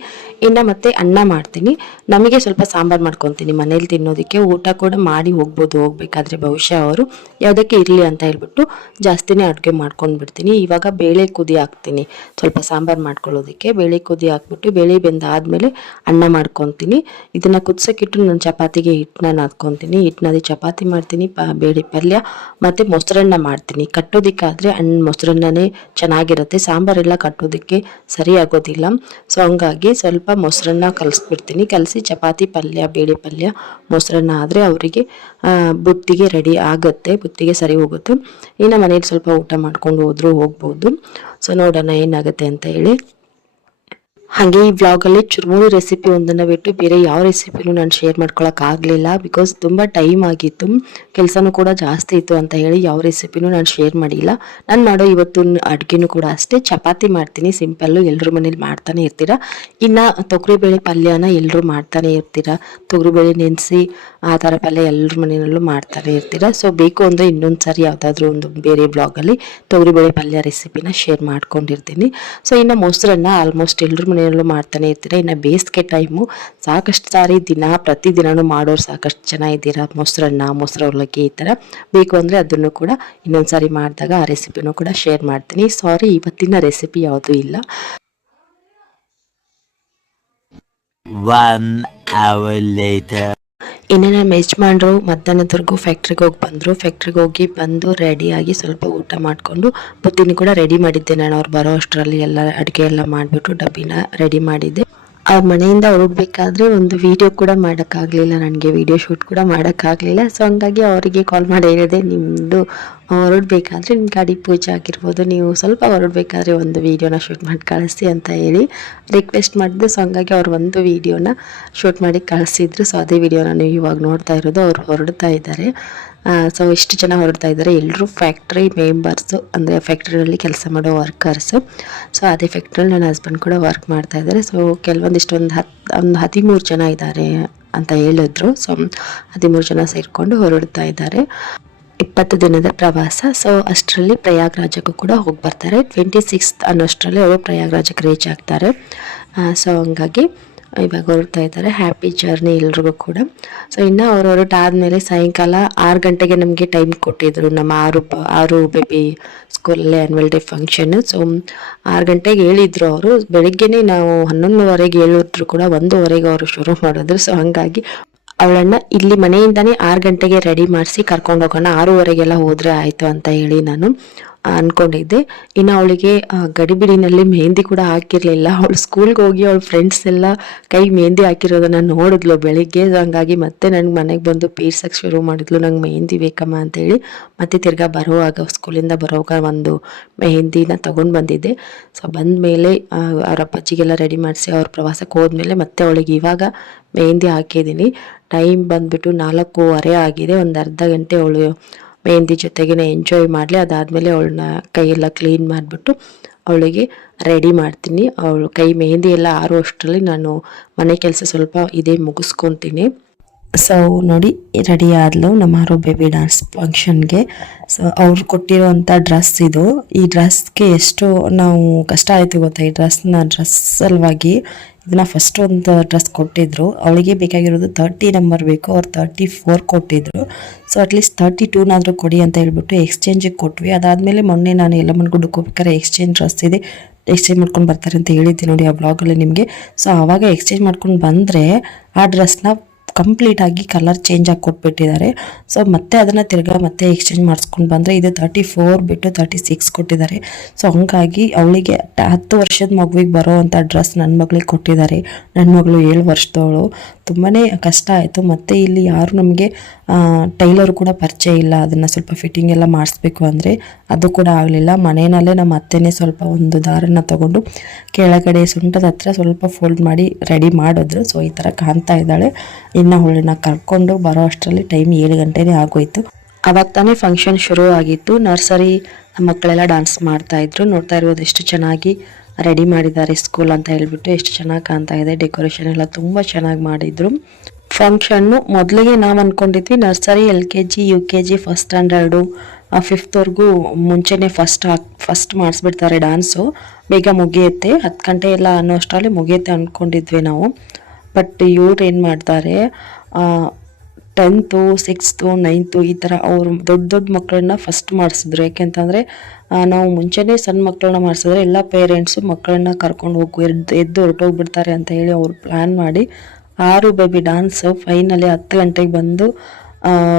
ಇನ್ನು ಮತ್ತೆ ಅನ್ನ ಮಾಡ್ತೀನಿ. ನಮಗೆ ಸ್ವಲ್ಪ ಸಾಂಬಾರು ಮಾಡ್ಕೊತೀನಿ ಮನೇಲಿ ತಿನ್ನೋದಕ್ಕೆ. ಊಟ ಕೂಡ ಮಾಡಿ ಹೋಗಬೇಕಾದ್ರೆ ಬಹುಶಃ ಅವರು ಯಾವುದಕ್ಕೆ ಇರಲಿ ಅಂತ ಹೇಳ್ಬಿಟ್ಟು ಜಾಸ್ತಿನೇ ಅಡುಗೆ ಮಾಡ್ಕೊಂಡು ಬಿಡ್ತೀನಿ. ಇವಾಗ ಬೇಳೆ ಕುದಿ ಹಾಕ್ತೀನಿ, ಸ್ವಲ್ಪ ಸಾಂಬಾರು ಮಾಡ್ಕೊಳ್ಳೋದಕ್ಕೆ. ಬೇಳೆ ಕುದಿ ಹಾಕ್ಬಿಟ್ಟು ಬೇಳೆ ಬೆಂದಾದ್ಮೇಲೆ ಅನ್ನ ಮಾಡ್ಕೊತೀನಿ. ಇದನ್ನು ಕುದಿಸೋಕ್ಕಿಟ್ಟು ನಾನು ಚಪಾತಿಗೆ ಹಿಟ್ಟನ್ನ ನಾದ್ಕೊತೀನಿ. ಹಿಟ್ಟನಾದಿ ಚಪಾತಿ ಮಾಡ್ತೀನಿ, ಬೇಳೆ ಪಲ್ಯ ಮತ್ತು ಮೊಸರನ್ನ ಮಾಡ್ತೀನಿ. ಕಟ್ಟೋದಕ್ಕಾದರೆ ಮೊಸರನ್ನೇ ಚೆನ್ನಾಗಿರುತ್ತೆ. ಸಾಂಬಾರೆಲ್ಲ ಕಟ್ಟೋದಕ್ಕೆ ಸರಿ ಆಗೋದಿಲ್ಲ. ಸೊ ಹಂಗಾಗಿ ಸ್ವಲ್ಪ ಮೊಸರನ್ನ ಕಲಿಸ್ಬಿಡ್ತೀನಿ. ಕಲಸಿ ಚಪಾತಿ, ಪಲ್ಯ, ಬೇಳೆ ಪಲ್ಯ, ಮೊಸರನ್ನ ಆದರೆ ಅವರಿಗೆ ಬುತ್ತಿಗೆ ರೆಡಿ ಆಗುತ್ತೆ, ಬುತ್ತಿಗೆ ಸರಿ ಹೋಗುತ್ತೆ. ಇನ್ನು ಮನೇಲಿ ಸ್ವಲ್ಪ ಊಟ ಮಾಡ್ಕೊಂಡು ಹೋದರೂ ಹೋಗ್ಬೋದು. ಸೊ ನೋಡೋಣ ಏನಾಗುತ್ತೆ ಅಂತ ಹೇಳಿ. ಹಾಗೆ ಈ ವ್ಲಾಗಲ್ಲಿ ಚುರುಮುರಿ ರೆಸಿಪಿ ಒಂದನ್ನು ಬಿಟ್ಟು ಬೇರೆ ಯಾವ ರೆಸಿಪಿನೂ ನಾನು ಶೇರ್ ಮಾಡ್ಕೊಳಕ್ಕಾಗಲಿಲ್ಲ. ಬಿಕಾಸ್ ತುಂಬ ಟೈಮ್ ಆಗಿತ್ತು, ಕೆಲಸನೂ ಕೂಡ ಜಾಸ್ತಿ ಇತ್ತು ಅಂತ ಹೇಳಿ ಯಾವ ರೆಸಿಪಿನೂ ನಾನು ಶೇರ್ ಮಾಡಿಲ್ಲ. ನಾನು ಮಾಡೋ ಇವತ್ತು ಅಡುಗೆನೂ ಕೂಡ ಅಷ್ಟೇ, ಚಪಾತಿ ಮಾಡ್ತೀನಿ, ಸಿಂಪಲ್ಲು, ಎಲ್ಲರ ಮನೇಲಿ ಮಾಡ್ತಾನೆ ಇರ್ತೀರ. ಇನ್ನು ತೊಗರಿಬೇಳೆ ಪಲ್ಯನ ಎಲ್ಲರೂ ಮಾಡ್ತಾನೆ ಇರ್ತೀರ. ತೊಗರಿಬೇಳೆ ನೆನೆಸಿ ಆ ಥರ ಪಲ್ಯ ಎಲ್ಲರ ಮನೆಯಲ್ಲೂ ಮಾಡ್ತಾನೆ ಇರ್ತೀರ. ಸೊ ಬೇಕು ಅಂದರೆ ಇನ್ನೊಂದು ಸಾರಿ ಯಾವುದಾದ್ರೂ ಒಂದು ಬೇರೆ ಬ್ಲಾಗಲ್ಲಿ ತೊಗರಿಬೇಳೆ ಪಲ್ಯ ರೆಸಿಪಿನ ಶೇರ್ ಮಾಡ್ಕೊಂಡಿರ್ತೀನಿ. ಸೊ ಇನ್ನು ಮೊಸರನ್ನ ಆಲ್ಮೋಸ್ಟ್ ಎಲ್ಲರ ಮನೆಯಲ್ಲೂ ಮಾಡ್ತಾನೆ ಇರ್ತೀರ. ಇನ್ನು ಬೇಸಿಗೆ ಟೈಮು ಸಾಕಷ್ಟು ಸಾರಿ ಪ್ರತಿದಿನನೂ ಮಾಡೋರು ಸಾಕಷ್ಟು ಜನ ಇದ್ದೀರಾ. ಮೊಸರನ್ನ, ಮೊಸರು ಅವಲಕ್ಕಿ ಈ ಥರ ಬೇಕು ಅಂದರೆ ಅದನ್ನು ಕೂಡ ಇನ್ನೊಂದು ಸಾರಿ ಮಾಡಿದಾಗ ಆ ರೆಸಿಪಿನೂ ಕೂಡ ಶೇರ್ ಮಾಡ್ತೀನಿ. ಸಾರಿ, ಇವತ್ತಿನ ರೆಸಿಪಿ ಯಾವುದೂ ಇಲ್ಲ. 1 hour later. ಇನ್ನು ನಮ್ಮ ಯಜಮಾನ್ರು ಮಧ್ಯಾಹ್ನದವರೆಗೂ ಫ್ಯಾಕ್ಟ್ರಿಗೆ ಹೋಗಿ ಬಂದು ರೆಡಿಯಾಗಿ ಸ್ವಲ್ಪ ಊಟ ಮಾಡಿಕೊಂಡು ಬುತ್ತಿನ ಕೂಡ ರೆಡಿ ಮಾಡಿದ್ದೆ ನಾನು. ಅವ್ರು ಬರೋ ಅಷ್ಟರಲ್ಲಿ ಎಲ್ಲ ಅಡುಗೆ ಎಲ್ಲ ಮಾಡಿಬಿಟ್ಟು ಡಬ್ಬಿನ ರೆಡಿ ಮಾಡಿದ್ದೆ. ಅವ್ರ ಮನೆಯಿಂದ ಹೊರಡ್ಬೇಕಾದ್ರೆ ಒಂದು ವಿಡಿಯೋ ಕೂಡ ಮಾಡೋಕ್ಕಾಗಲಿಲ್ಲ, ನನಗೆ ವಿಡಿಯೋ ಶೂಟ್ ಕೂಡ ಮಾಡೋಕ್ಕಾಗಲಿಲ್ಲ. ಸೊ ಹಂಗಾಗಿ ಅವರಿಗೆ ಕಾಲ್ ಮಾಡಿ ಹೇಳಿದೆ, ನಿಮ್ಮದು ಹೊರಡಬೇಕಾದ್ರೆ ನಿಮ್ಮ ಗಾಡಿ ಪೂಜೆ ಆಗಿರ್ಬೋದು, ನೀವು ಸ್ವಲ್ಪ ಹೊರಡಬೇಕಾದ್ರೆ ಒಂದು ವೀಡಿಯೋನ ಶೂಟ್ ಮಾಡಿ ಕಳಿಸಿ ಅಂತ ಹೇಳಿ ರಿಕ್ವೆಸ್ಟ್ ಮಾಡಿದ್ದು. ಸೊ ಹಂಗಾಗಿ ಅವ್ರು ಒಂದು ವೀಡಿಯೋನ ಶೂಟ್ ಮಾಡಿ ಕಳಿಸಿದ್ರು. ಸೊ ಅದೇ ವೀಡಿಯೋನ ನೀವು ಇವಾಗ ನೋಡ್ತಾ ಇರೋದು. ಅವ್ರು ಹೊರಡ್ತಾ ಇದ್ದಾರೆ. ಸೊ ಇಷ್ಟು ಜನ ಹೊರಡ್ತಾ ಇದ್ದಾರೆ, ಎಲ್ಲರೂ ಫ್ಯಾಕ್ಟ್ರಿ ಮೆಂಬರ್ಸು, ಅಂದರೆ ಫ್ಯಾಕ್ಟ್ರಿಯಲ್ಲಿ ಕೆಲಸ ಮಾಡೋ ವರ್ಕರ್ಸು. ಸೊ ಅದೇ ಫ್ಯಾಕ್ಟ್ರಿಯಲ್ಲಿ ನನ್ನ ಹಸ್ಬೆಂಡ್ ಕೂಡ ವರ್ಕ್ ಮಾಡ್ತಾ ಇದ್ದಾರೆ. ಸೊ ಕೆಲವೊಂದಿಷ್ಟು ಒಂದು 13 ಜನ ಇದ್ದಾರೆ ಅಂತ ಹೇಳಿದ್ರು. ಸೊ 13 ಜನ ಸೇರಿಕೊಂಡು ಹೊರಡ್ತಾ ಇದ್ದಾರೆ. 20 ದಿನದ ಪ್ರವಾಸ. ಸೊ ಅಷ್ಟರಲ್ಲಿ ಪ್ರಯಾಗ್ರಾಜಕ್ಕೂ ಕೂಡ ಹೋಗಿ ಬರ್ತಾರೆ. 26th ಅನ್ನೋಷ್ಟರಲ್ಲಿ ಅವರು ಪ್ರಯಾಗ್ರಾಜಕ್ಕೆ ರೀಚ್ ಆಗ್ತಾರೆ. ಸೊ ಹಂಗಾಗಿ ಇವಾಗ ಹೊರಡ್ತಾ ಇದ್ದಾರೆ. ಹ್ಯಾಪಿ ಜರ್ನಿ ಎಲ್ರಿಗೂ ಕೂಡ. ಸೊ ಇನ್ನು ಅವ್ರು ಹೊರಟಾದ್ಮೇಲೆ ಸಾಯಂಕಾಲ 6 ಗಂಟೆಗೆ ನಮಗೆ ಟೈಮ್ ಕೊಟ್ಟಿದ್ರು. ನಮ್ಮ ಆರು ಬೇಬಿ ಸ್ಕೂಲಲ್ಲಿ ಆ್ಯನ್ಯುವಲ್ ಡೇ ಫಂಕ್ಷನ್. ಸೊ 6 ಗಂಟೆಗೆ ಹೇಳಿದ್ರು ಅವರು. ಬೆಳಿಗ್ಗೆನೇ ನಾವು 11:15 ಹೇಳಿದ್ರು ಕೂಡ 1:15 ಅವರು ಶುರು ಮಾಡಿದ್ರು. ಸೊ ಹಂಗಾಗಿ ಅವಳನ್ನು ಇಲ್ಲಿ ಮನೆಯಿಂದನೇ 6 ಗಂಟೆಗೆ ರೆಡಿ ಮಾಡಿಸಿ ಕರ್ಕೊಂಡು ಹೋಗೋಣ, 6:15 ಹೋದರೆ ಆಯಿತು ಅಂತ ಹೇಳಿ ನಾನು ಅಂದ್ಕೊಂಡಿದ್ದೆ. ಇನ್ನು ಅವಳಿಗೆ ಗಡಿಬಿಡಿನಲ್ಲಿ ಮೆಹಂದಿ ಕೂಡ ಹಾಕಿರಲಿಲ್ಲ. ಅವಳು ಸ್ಕೂಲ್ಗೆ ಹೋಗಿ ಅವಳ ಫ್ರೆಂಡ್ಸ್ ಎಲ್ಲ ಕೈ ಮೆಹಂದಿ ಹಾಕಿರೋದನ್ನು ನೋಡಿದ್ಲು ಬೆಳಿಗ್ಗೆ. ಹಂಗಾಗಿ ಮತ್ತೆ ನನಗೆ ಮನೆಗೆ ಬಂದು ಪೀರ್ಸಕ್ಕೆ ಶುರು ಮಾಡಿದ್ಲು, ನಂಗೆ ಮೆಹಂದಿ ಬೇಕಮ್ಮ ಅಂತೇಳಿ. ಮತ್ತೆ ತಿರ್ಗಾ ಬರುವಾಗ ಸ್ಕೂಲಿಂದ ಬರುವಾಗ ಒಂದು ಮೆಹಂದಿನ ತೊಗೊಂಡು ಬಂದಿದ್ದೆ. ಸೊ ಬಂದ ಮೇಲೆ ಅವ್ರ ಅಪ್ಪಾಜಿಗೆಲ್ಲ ರೆಡಿ ಮಾಡಿಸಿ ಅವ್ರ ಪ್ರವಾಸಕ್ಕೆ ಹೋದ್ಮೇಲೆ ಮತ್ತೆ ಅವಳಿಗೆ ಇವಾಗ ಮೆಹಂದಿ ಹಾಕಿದ್ದೀನಿ. ಟೈಮ್ ಬಂದುಬಿಟ್ಟು 4:15 ಆಗಿದೆ. ಒಂದು ಅರ್ಧ ಗಂಟೆ ಅವಳು ಮೆಹಂದಿ ಜೊತೆಗೇ ಎಂಜಾಯ್ ಮಾಡಲಿ. ಅದಾದಮೇಲೆ ಅವಳನ್ನ ಕೈಯೆಲ್ಲ ಕ್ಲೀನ್ ಮಾಡಿಬಿಟ್ಟು ಅವಳಿಗೆ ರೆಡಿ ಮಾಡ್ತೀನಿ. ಅವಳು ಕೈ ಮೆಹಂದಿ ಎಲ್ಲ ಆರುವಷ್ಟರಲ್ಲಿ ನಾನು ಮನೆ ಕೆಲಸ ಸ್ವಲ್ಪ ಇದೇ ಮುಗಿಸ್ಕೊತೀನಿ. ಸೊ ನೋಡಿ, ರೆಡಿ ಆದ್ಲು ನಮ್ಮ ಆರೋ ಬೇಬಿ ಡ್ಯಾನ್ಸ್ ಫಂಕ್ಷನ್ಗೆ. ಸೊ ಅವ್ರು ಕೊಟ್ಟಿರೋವಂಥ ಡ್ರೆಸ್ ಇದು. ಈ ಡ್ರೆಸ್ಗೆ ಎಷ್ಟು ನಾವು ಕಷ್ಟ ಆಯಿತು ಗೊತ್ತಾ. ಈ ಡ್ರೆಸ್ ಸಲುವಾಗಿ ಇದನ್ನ ಫಸ್ಟ್ ಒಂದು ಡ್ರೆಸ್ ಕೊಟ್ಟಿದ್ರು. ಅವಳಿಗೆ ಬೇಕಾಗಿರೋದು 30 ನಂಬರ್ ಬೇಕು, ಅವ್ರು 34 ಕೊಟ್ಟಿದ್ರು. ಸೊ ಅಟ್ಲೀಸ್ಟ್ 32ನಾದರೂ ಕೊಡಿ ಅಂತ ಹೇಳ್ಬಿಟ್ಟು ಎಕ್ಸ್ಚೇಂಜಿಗೆ ಕೊಟ್ವಿ. ಅದಾದಮೇಲೆ ಮೊನ್ನೆ ನಾನು ಎಲ್ಲಮ್ಮನ ಗುಡ್ಡಕ್ಕೆ ಹೋಗ್ಬೇಕಾದ್ರೆ ಎಕ್ಸ್ಚೇಂಜ್ ಡ್ರೆಸ್ ಇದೆ, ಎಕ್ಸ್ಚೇಂಜ್ ಮಾಡ್ಕೊಂಡು ಬರ್ತಾರೆ ಅಂತ ಹೇಳಿದ್ದೆ ನೋಡಿ ಆ ಬ್ಲಾಗಲ್ಲಿ ನಿಮಗೆ. ಸೊ ಆವಾಗ ಎಕ್ಸ್ಚೇಂಜ್ ಮಾಡ್ಕೊಂಡು ಬಂದರೆ ಆ ಡ್ರೆಸ್ನ ಕಂಪ್ಲೀಟಾಗಿ ಕಲರ್ ಚೇಂಜ್ ಆಗಿ ಕೊಟ್ಬಿಟ್ಟಿದ್ದಾರೆ. ಸೊ ಮತ್ತೆ ಅದನ್ನು ತಿರ್ಗಾ ಮತ್ತೆ ಎಕ್ಸ್ಚೇಂಜ್ ಮಾಡಿಸ್ಕೊಂಡು ಬಂದರೆ ಇದು 34 ಬಿಟ್ಟು 36 ಕೊಟ್ಟಿದ್ದಾರೆ. ಸೊ ಹಂಗಾಗಿ ಅವಳಿಗೆ 10 ವರ್ಷದ ಮಗುವಿಗೆ ಬರೋ ಅಂಥ ಡ್ರೆಸ್ ನನ್ನ ಮಗಳಿಗೆ ಕೊಟ್ಟಿದ್ದಾರೆ. ನನ್ನ ಮಗಳು 7 ವರ್ಷದವಳು. ತುಂಬಾ ಕಷ್ಟ ಆಯಿತು. ಮತ್ತು ಇಲ್ಲಿ ಯಾರು ನಮಗೆ ಟೈಲರು ಕೂಡ ಪರಿಚಯ ಇಲ್ಲ, ಅದನ್ನು ಸ್ವಲ್ಪ ಫಿಟ್ಟಿಂಗ್ ಎಲ್ಲ ಮಾಡಿಸ್ಬೇಕು ಅಂದರೆ ಅದು ಕೂಡ ಆಗಲಿಲ್ಲ. ಮನೆಯಲ್ಲೇ ನಮ್ಮ ಅತ್ತೆನೇ ಸ್ವಲ್ಪ ಒಂದು ದಾರನ ತೊಗೊಂಡು ಕೆಳಗಡೆ ಸೊಂಟದ ಹತ್ರ ಸ್ವಲ್ಪ ಫೋಲ್ಡ್ ಮಾಡಿ ರೆಡಿ ಮಾಡಿದ್ರು. ಸೊ ಈ ಥರ ಕಾಣ್ತಾ ಇದ್ದಾಳೆ. ಇನ್ನು ಅವಳನ್ನ ಕರ್ಕೊಂಡು ಬರೋ ಅಷ್ಟರಲ್ಲಿ ಟೈಮ್ 7 ಗಂಟೆನೇ ಆಗೋಯ್ತು. ಅವಾಗ ತಾನೇ ಫಂಕ್ಷನ್ ಶುರು ಆಗಿತ್ತು. ನರ್ಸರಿ ನಮ್ಮ ಮಕ್ಕಳೆಲ್ಲ ಡ್ಯಾನ್ಸ್ ಮಾಡ್ತಾಯಿದ್ರು. ನೋಡ್ತಾ ಇರ್ಬೋದು ಎಷ್ಟು ಚೆನ್ನಾಗಿ ರೆಡಿ ಮಾಡಿದ್ದಾರೆ ಸ್ಕೂಲ್ ಅಂತ ಹೇಳ್ಬಿಟ್ಟು. ಎಷ್ಟು ಚೆನ್ನಾಗಿ ಕಾಣ್ತಾ ಇದೆ. ಡೆಕೋರೇಷನ್ ಎಲ್ಲ ತುಂಬ ಚೆನ್ನಾಗಿ ಮಾಡಿದ್ರು. ಫಂಕ್ಷನ್ನು ಮೊದಲಿಗೆ ನಾವು ಅಂದ್ಕೊಂಡಿದ್ವಿ nursery, LKG, UKG, first standard, 5th ಮುಂಚೆನೇ ಫಸ್ಟ್ ಮಾಡಿಸ್ಬಿಡ್ತಾರೆ ಡ್ಯಾನ್ಸು, ಬೇಗ ಮುಗಿಯುತ್ತೆ, 10 ಗಂಟೆ ಎಲ್ಲ ಅನ್ನೋ ಅಷ್ಟರಲ್ಲಿ ಮುಗಿಯುತ್ತೆ ಅಂದ್ಕೊಂಡಿದ್ವಿ ನಾವು. ಬಟ್ ಇವ್ರು ಏನು ಮಾಡ್ತಾರೆ, 10th, 6th, 9th ಈ ಥರ ಅವರು ದೊಡ್ಡ ಮಕ್ಕಳನ್ನ ಫಸ್ಟ್ ಮಾಡಿಸಿದ್ರು. ಯಾಕೆಂತಂದರೆ ನಾವು ಮುಂಚೆನೇ ಸಣ್ಣ ಮಕ್ಕಳನ್ನ ಮಾಡಿಸಿದ್ರೆ ಎಲ್ಲ ಪೇರೆಂಟ್ಸು ಮಕ್ಕಳನ್ನ ಕರ್ಕೊಂಡು ಎದ್ದು ಹೊರಟೋಗ್ಬಿಡ್ತಾರೆ ಅಂತ ಹೇಳಿ ಅವ್ರು ಪ್ಲ್ಯಾನ್ ಮಾಡಿ 6 ಬೇಬಿ ಡ್ಯಾನ್ಸು ಫೈನಲಿ 10 ಗಂಟೆಗೆ ಬಂದು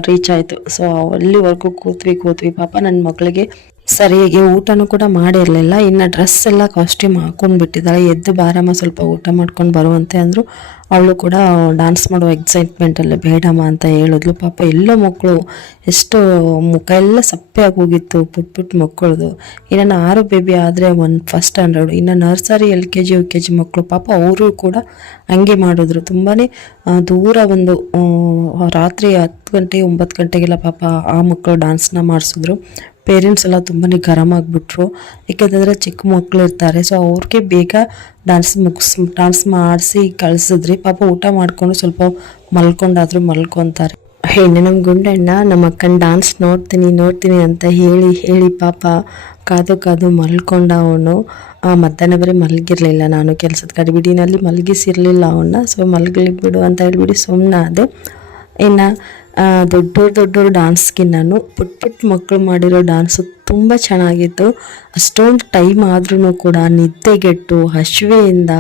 ರೀಚ್ ಆಯಿತು. ಸೊ ಅಲ್ಲಿವರೆಗೂ ಕೂತ್ವಿ. ಪಾಪ ನನ್ನ ಮಗಳಿಗೆ ಸರಿಯಾಗಿ ಊಟನೂ ಕೂಡ ಮಾಡಿರಲಿಲ್ಲ. ಇನ್ನು ಡ್ರೆಸ್ ಎಲ್ಲ ಕಾಸ್ಟ್ಯೂಮ್ ಹಾಕೊಂಡು ಬಿಟ್ಟಿದ್ದಾಳೆ. ಎದ್ದು ಬಾರಮ್ಮ ಸ್ವಲ್ಪ ಊಟ ಮಾಡ್ಕೊಂಡು ಬರುವಂತೆ ಅಂದರು. ಅವಳು ಕೂಡ ಡ್ಯಾನ್ಸ್ ಮಾಡೋ ಎಕ್ಸೈಟ್ಮೆಂಟಲ್ಲಿ ಬೇಡಮ್ಮ ಅಂತ ಹೇಳಿದ್ಲು. ಪಾಪ ಎಲ್ಲೋ ಮಕ್ಕಳು ಎಷ್ಟು ಮುಖ ಎಲ್ಲ ಸಪ್ಪೆ ಆಗೋಗಿತ್ತು ಪುಟ್ಟ ಮಕ್ಕಳದು. ಇನ್ನು 6 ಬೇಬಿ ಆದರೆ ಫಸ್ಟ್ ಸ್ಟ್ಯಾಂಡರ್ಡು, ಇನ್ನು ನರ್ಸರಿ, LKG, UKG ಮಕ್ಕಳು ಪಾಪ ಅವರು ಕೂಡ ಹಂಗೆ ಮಾಡಿದ್ರು. ತುಂಬಾ ದೂರ ಒಂದು ರಾತ್ರಿ 10 ಗಂಟೆ 9 ಗಂಟೆಗೆಲ್ಲ ಪಾಪ ಆ ಮಕ್ಕಳು ಡ್ಯಾನ್ಸ್ನ ಮಾಡಿಸಿದ್ರು. ಪೇರೆಂಟ್ಸ್ ಎಲ್ಲ ತುಂಬಾ ಗರಂ ಆಗಿಬಿಟ್ರು. ಯಾಕೆಂತಂದರೆ ಚಿಕ್ಕ ಮಕ್ಕಳು ಇರ್ತಾರೆ. ಸೊ ಅವ್ರಿಗೆ ಬೇಗ ಡ್ಯಾನ್ಸ್ ಮಾಡಿಸಿ ಕಳಿಸಿದ್ರಿ. ಪಾಪ ಊಟ ಮಾಡಿಕೊಂಡು ಸ್ವಲ್ಪ ಮಲ್ಕೊಂಡಾದರೂ ಮಲ್ಕೊತಾರೆ. ಹೆಣ್ಣು ನಮ್ಮ ಗುಂಡಣ್ಣ ನಮ್ಮ ಅಕ್ಕನ ಡ್ಯಾನ್ಸ್ ನೋಡ್ತೀನಿ ಅಂತ ಹೇಳಿ ಪಾಪ ಕಾದು ಮಲ್ಕೊಂಡ ಅವನು. ಮಧ್ಯಾಹ್ನ ಬರೀ ಮಲಗಿರಲಿಲ್ಲ. ನಾನು ಕೆಲಸದ ಗಡಿಬಿಡಿನಲ್ಲಿ ಮಲಗಿಸಿರಲಿಲ್ಲ ಅವನ್ನ. ಸೊ ಮಲಗಲಿ ಬಿಡು ಅಂತ ಹೇಳ್ಬಿಟ್ಟು ಸುಮ್ಮನೆ ಅದೇ. ಇನ್ನು ದೊಡ್ಡೋರು ಡ್ಯಾನ್ಸ್ಗೆ ನಾನು ಪುಟ್ಟ ಮಕ್ಕಳು ಮಾಡಿರೋ ಡ್ಯಾನ್ಸು ತುಂಬ ಚೆನ್ನಾಗಿತ್ತು. ಅಷ್ಟೊಂದು ಟೈಮ್ ಆದ್ರೂ ಕೂಡ ನಿದ್ದೆಗೆಟ್ಟು ಹಸಿವೆಯಿಂದ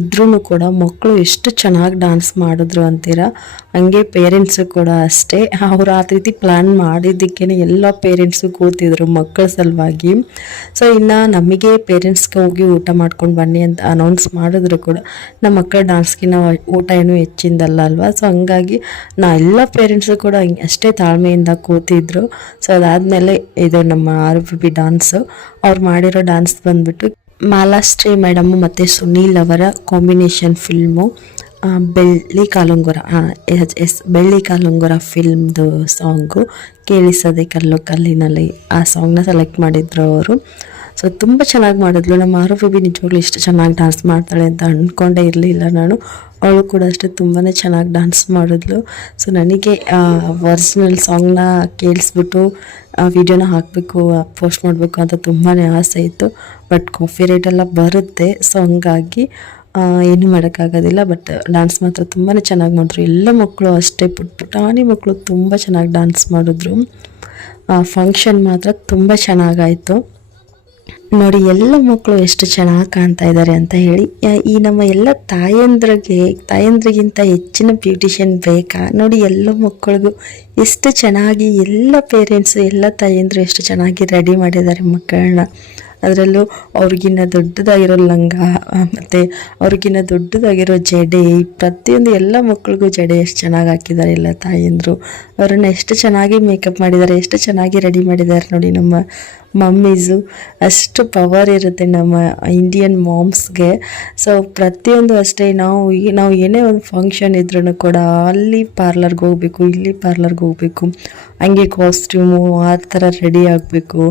ಇದ್ರೂ ಕೂಡ ಮಕ್ಕಳು ಎಷ್ಟು ಚೆನ್ನಾಗಿ ಡಾನ್ಸ್ ಮಾಡಿದ್ರು ಅಂತೀರಾ. ಹಂಗೆ ಪೇರೆಂಟ್ಸು ಕೂಡ ಅಷ್ಟೇ, ಅವರು ಆ ರೀತಿ ಪ್ಲ್ಯಾನ್ ಮಾಡಿದ್ದಕ್ಕೇ ಎಲ್ಲ ಪೇರೆಂಟ್ಸು ಕೂತಿದ್ರು ಮಕ್ಕಳ ಸಲುವಾಗಿ. ಸೊ ಇನ್ನು ನಮಗೆ ಪೇರೆಂಟ್ಸ್ಗೆ ಹೋಗಿ ಊಟ ಮಾಡ್ಕೊಂಡು ಬನ್ನಿ ಅಂತ ಅನೌನ್ಸ್ ಮಾಡಿದ್ರು ಕೂಡ ನಮ್ಮ ಮಕ್ಕಳ ಡಾನ್ಸ್ಗಿನ ಊಟ ಏನೂ ಹೆಚ್ಚಿಂದಲ್ಲ ಅಲ್ವಾ. ಸೊ ಹಂಗಾಗಿ ಎಲ್ಲ ಪೇರೆಂಟ್ಸು ಕೂಡ ಅಷ್ಟೇ ತಾಳ್ಮೆಯಿಂದ ಕೂತಿದ್ರು. ಸೊ ಅದಾದಮೇಲೆ ಇದು ನಮ್ಮ RBB ಡಾನ್ಸು, ಅವ್ರು ಮಾಡಿರೋ ಡಾನ್ಸ್ ಬಂದ್ಬಿಟ್ಟು ಮಾಲಾಶ್ರೀ ಮೇಡಮ್ ಮತ್ತು ಸುನೀಲ್ ಅವರ ಕಾಂಬಿನೇಷನ್ ಫಿಲ್ಮು ಬೆಳ್ಳಿ ಕಾಲುಂಗುರ, ಬೆಳ್ಳಿ ಕಾಲುಂಗುರ ಫಿಲ್ಮ್ದು ಸಾಂಗು ಕೇಳಿಸದೆ ಕಲ್ಲು ಕಲ್ಲಿನಲ್ಲಿ, ಆ ಸಾಂಗ್ನ ಸೆಲೆಕ್ಟ್ ಮಾಡಿದ್ರು ಅವರು. ಸೊ ತುಂಬ ಚೆನ್ನಾಗಿ ಮಾಡಿದ್ಲು. ನಮ್ಮ RBB ನಿಜವಾಗ್ಲೂ ಇಷ್ಟು ಚೆನ್ನಾಗಿ ಡಾನ್ಸ್ ಮಾಡ್ತಾಳೆ ಅಂತ ಅಂದ್ಕೊಂಡೇ ಇರಲಿಲ್ಲ ನಾನು. ಅವಳು ಕೂಡ ಅಷ್ಟೇ ತುಂಬಾ ಚೆನ್ನಾಗಿ ಡಾನ್ಸ್ ಮಾಡಿದ್ಲು. ಸೊ ನನಗೆ ಒರಿಜಿನಲ್ ಸಾಂಗ್ನ ಕೇಳಿಸ್ಬಿಟ್ಟು ವಿಡಿಯೋನ ಹಾಕಬೇಕು, ಪೋಸ್ಟ್ ಮಾಡಬೇಕು ಅಂತ ತುಂಬಾ ಆಸೆ ಇತ್ತು. ಬಟ್ ಕಾಪಿ ರೈಟೆಲ್ಲ ಬರುತ್ತೆ. ಸೊ ಹಂಗಾಗಿ ಏನೂ ಮಾಡೋಕ್ಕಾಗೋದಿಲ್ಲ. ಬಟ್ ಡ್ಯಾನ್ಸ್ ಮಾತ್ರ ತುಂಬಾ ಚೆನ್ನಾಗಿ ಮಾಡಿದ್ರು. ಎಲ್ಲ ಮಕ್ಕಳು ಅಷ್ಟೇ, ಪುಟಾಣಿ ಮಕ್ಕಳು ತುಂಬ ಚೆನ್ನಾಗಿ ಡ್ಯಾನ್ಸ್ ಮಾಡಿದ್ರು. ಫಂಕ್ಷನ್ ಮಾತ್ರ ತುಂಬ ಚೆನ್ನಾಗಾಯಿತು. ನೋಡಿ ಎಲ್ಲ ಮಕ್ಕಳು ಎಷ್ಟು ಚೆನ್ನಾಗಿ ಕಾಣ್ತಾ ಇದ್ದಾರೆ ಅಂತ ಹೇಳಿ. ಈ ನಮ್ಮ ಎಲ್ಲ ತಾಯಂದ್ರಿಗಿಂತ ಹೆಚ್ಚಿನ ಬ್ಯೂಟಿಷಿಯನ್ ಬೇಕಾ ನೋಡಿ. ಎಲ್ಲ ಮಕ್ಕಳಿಗೂ ಎಷ್ಟು ಚೆನ್ನಾಗಿ ಎಲ್ಲ ಪೇರೆಂಟ್ಸು ಎಲ್ಲ ತಾಯಂದ್ರು ಎಷ್ಟು ಚೆನ್ನಾಗಿ ರೆಡಿ ಮಾಡಿದ್ದಾರೆ ಮಕ್ಕಳನ್ನ. ಅದರಲ್ಲೂ ಅವ್ರಿಗಿನ್ನ ದೊಡ್ಡದಾಗಿರೋ ಲಂಗ ಮತ್ತು ಅವ್ರಿಗಿನ್ನ ದೊಡ್ಡದಾಗಿರೋ ಜಡೆ, ಪ್ರತಿಯೊಂದು ಎಲ್ಲ ಮಕ್ಕಳಿಗೂ ಜಡೆ ಎಷ್ಟು ಚೆನ್ನಾಗಿ ಹಾಕಿದ್ದಾರೆ ಎಲ್ಲ ತಾಯಂದರು. ಅವರನ್ನು ಎಷ್ಟು ಚೆನ್ನಾಗಿ ಮೇಕಪ್ ಮಾಡಿದ್ದಾರೆ, ಎಷ್ಟು ಚೆನ್ನಾಗಿ ರೆಡಿ ಮಾಡಿದ್ದಾರೆ ನೋಡಿ ನಮ್ಮ ಮಮ್ಮೀಸು. ಅಷ್ಟು ಪವರ್ ಇರುತ್ತೆ ನಮ್ಮ ಇಂಡಿಯನ್ ಮಾಮ್ಸ್ಗೆ. ಸೊ ಪ್ರತಿಯೊಂದು ಅಷ್ಟೇ, ನಾವು ಏನೇ ಒಂದು ಫಂಕ್ಷನ್ ಇದ್ರೂ ಕೂಡ ಅಲ್ಲಿ ಪಾರ್ಲರ್ಗೆ ಹೋಗಬೇಕು, ಇಲ್ಲಿ ಪಾರ್ಲರ್ಗೆ ಹೋಗಬೇಕು, ಹಂಗೆ ಕಾಸ್ಟ್ಯೂಮು ಆ ಥರ ರೆಡಿ ಆಗಬೇಕು,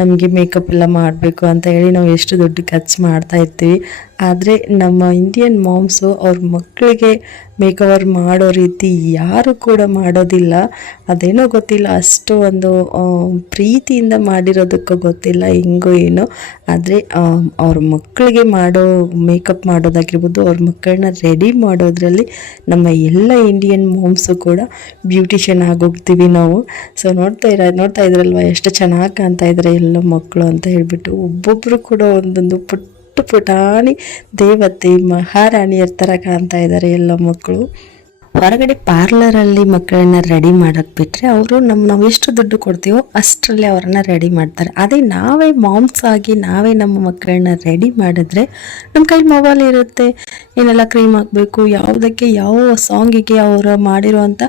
ನಮಗೆ ಮೇಕಪ್ ಎಲ್ಲ ಮಾಡಬೇಕು ಅಂತ ಹೇಳಿ ನಾವು ಎಷ್ಟು ದುಡ್ಡು ಖರ್ಚು ಮಾಡ್ತಾ ಇರ್ತೀವಿ. ಆದರೆ ನಮ್ಮ ಇಂಡಿಯನ್ ಮಾಮ್ಸು ಅವ್ರ ಮಕ್ಕಳಿಗೆ ಮೇಕವರ್ ಮಾಡೋ ರೀತಿ ಯಾರು ಕೂಡ ಮಾಡೋದಿಲ್ಲ. ಅದೇನೋ ಗೊತ್ತಿಲ್ಲ, ಅಷ್ಟು ಒಂದು ಪ್ರೀತಿಯಿಂದ ಮಾಡಿರೋದಕ್ಕೂ ಗೊತ್ತಿಲ್ಲ ಹೆಂಗೋ ಏನೋ. ಆದರೆ ಅವ್ರ ಮಕ್ಕಳಿಗೆ ಮೇಕಪ್ ಮಾಡೋದಾಗಿರ್ಬೋದು, ಅವ್ರ ಮಕ್ಕಳನ್ನ ರೆಡಿ ಮಾಡೋದ್ರಲ್ಲಿ ನಮ್ಮ ಎಲ್ಲ ಇಂಡಿಯನ್ ಮಾಮ್ಸು ಕೂಡ ಬ್ಯೂಟಿಷಿಯನ್ ಆಗೋಗ್ತೀವಿ ನಾವು. ಸೊ ನೋಡ್ತಾ ಇದ್ರಲ್ವ ಎಷ್ಟು ಚೆನ್ನಾಗಿ ಕಾಣ್ತಾ ಇದ್ದಾರೆ ಎಲ್ಲ ಮಕ್ಕಳು ಅಂತ ಹೇಳ್ಬಿಟ್ಟು. ಒಬ್ಬೊಬ್ಬರು ಕೂಡ ಒಂದೊಂದು ಪುಟಾಣಿ ದೇವತೆ ಮಹಾರಾಣಿಯರ ಥರ ಕಾಣ್ತಾ ಇದ್ದಾರೆ ಎಲ್ಲ ಮಕ್ಕಳು. ಹೊರಗಡೆ ಪಾರ್ಲರಲ್ಲಿ ಮಕ್ಕಳನ್ನ ರೆಡಿ ಮಾಡೋಕ್ಕೆ ಬಿಟ್ಟರೆ ಅವರು ನಾವು ಎಷ್ಟು ದುಡ್ಡು ಕೊಡ್ತೀವೋ ಅಷ್ಟರಲ್ಲಿ ಅವ್ರನ್ನ ರೆಡಿ ಮಾಡ್ತಾರೆ. ಅದೇ ನಾವೇ ಮಾಮ್ಸ್ ಆಗಿ ನಾವೇ ನಮ್ಮ ಮಕ್ಕಳನ್ನ ರೆಡಿ ಮಾಡಿದ್ರೆ ನಮ್ಮ ಕೈ ಮೊಬೈಲ್ ಇರುತ್ತೆ, ಏನೆಲ್ಲ ಕ್ರೀಮ್ ಹಾಕಬೇಕು, ಯಾವುದಕ್ಕೆ ಯಾವ ಸಾಂಗಿಗೆ ಅವರು ಮಾಡಿರೋವಂಥ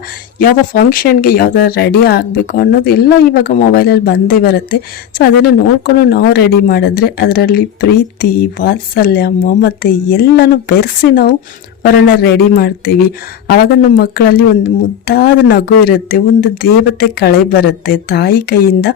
ಯಾವ ಫಂಕ್ಷನ್ಗೆ ಯಾವ್ದಾರು ರೆಡಿ ಆಗಬೇಕು ಅನ್ನೋದು ಎಲ್ಲ ಇವಾಗ ಮೊಬೈಲಲ್ಲಿ ಬಂದೇ ಬರುತ್ತೆ. ಸೊ ಅದನ್ನು ನೋಡ್ಕೊಂಡು ನಾವು ರೆಡಿ ಮಾಡಿದ್ರೆ ಅದರಲ್ಲಿ ಪ್ರೀತಿ, ವಾತ್ಸಲ್ಯ, ಮಮತೆ ಎಲ್ಲನೂ ಬೆರೆಸಿ ನಾವು ಅವರನ್ನು ರೆಡಿ ಮಾಡ್ತೀವಿ. ಆವಾಗ ನಮ್ಮ ಮಕ್ಕಳಲ್ಲಿ ಒಂದು ಮುದ್ದಾದ ನಗು ಇರುತ್ತೆ, ಒಂದು ದೇವತೆ ಕಳೆ ಬರುತ್ತೆ. ತಾಯಿ ಕೈಯಿಂದ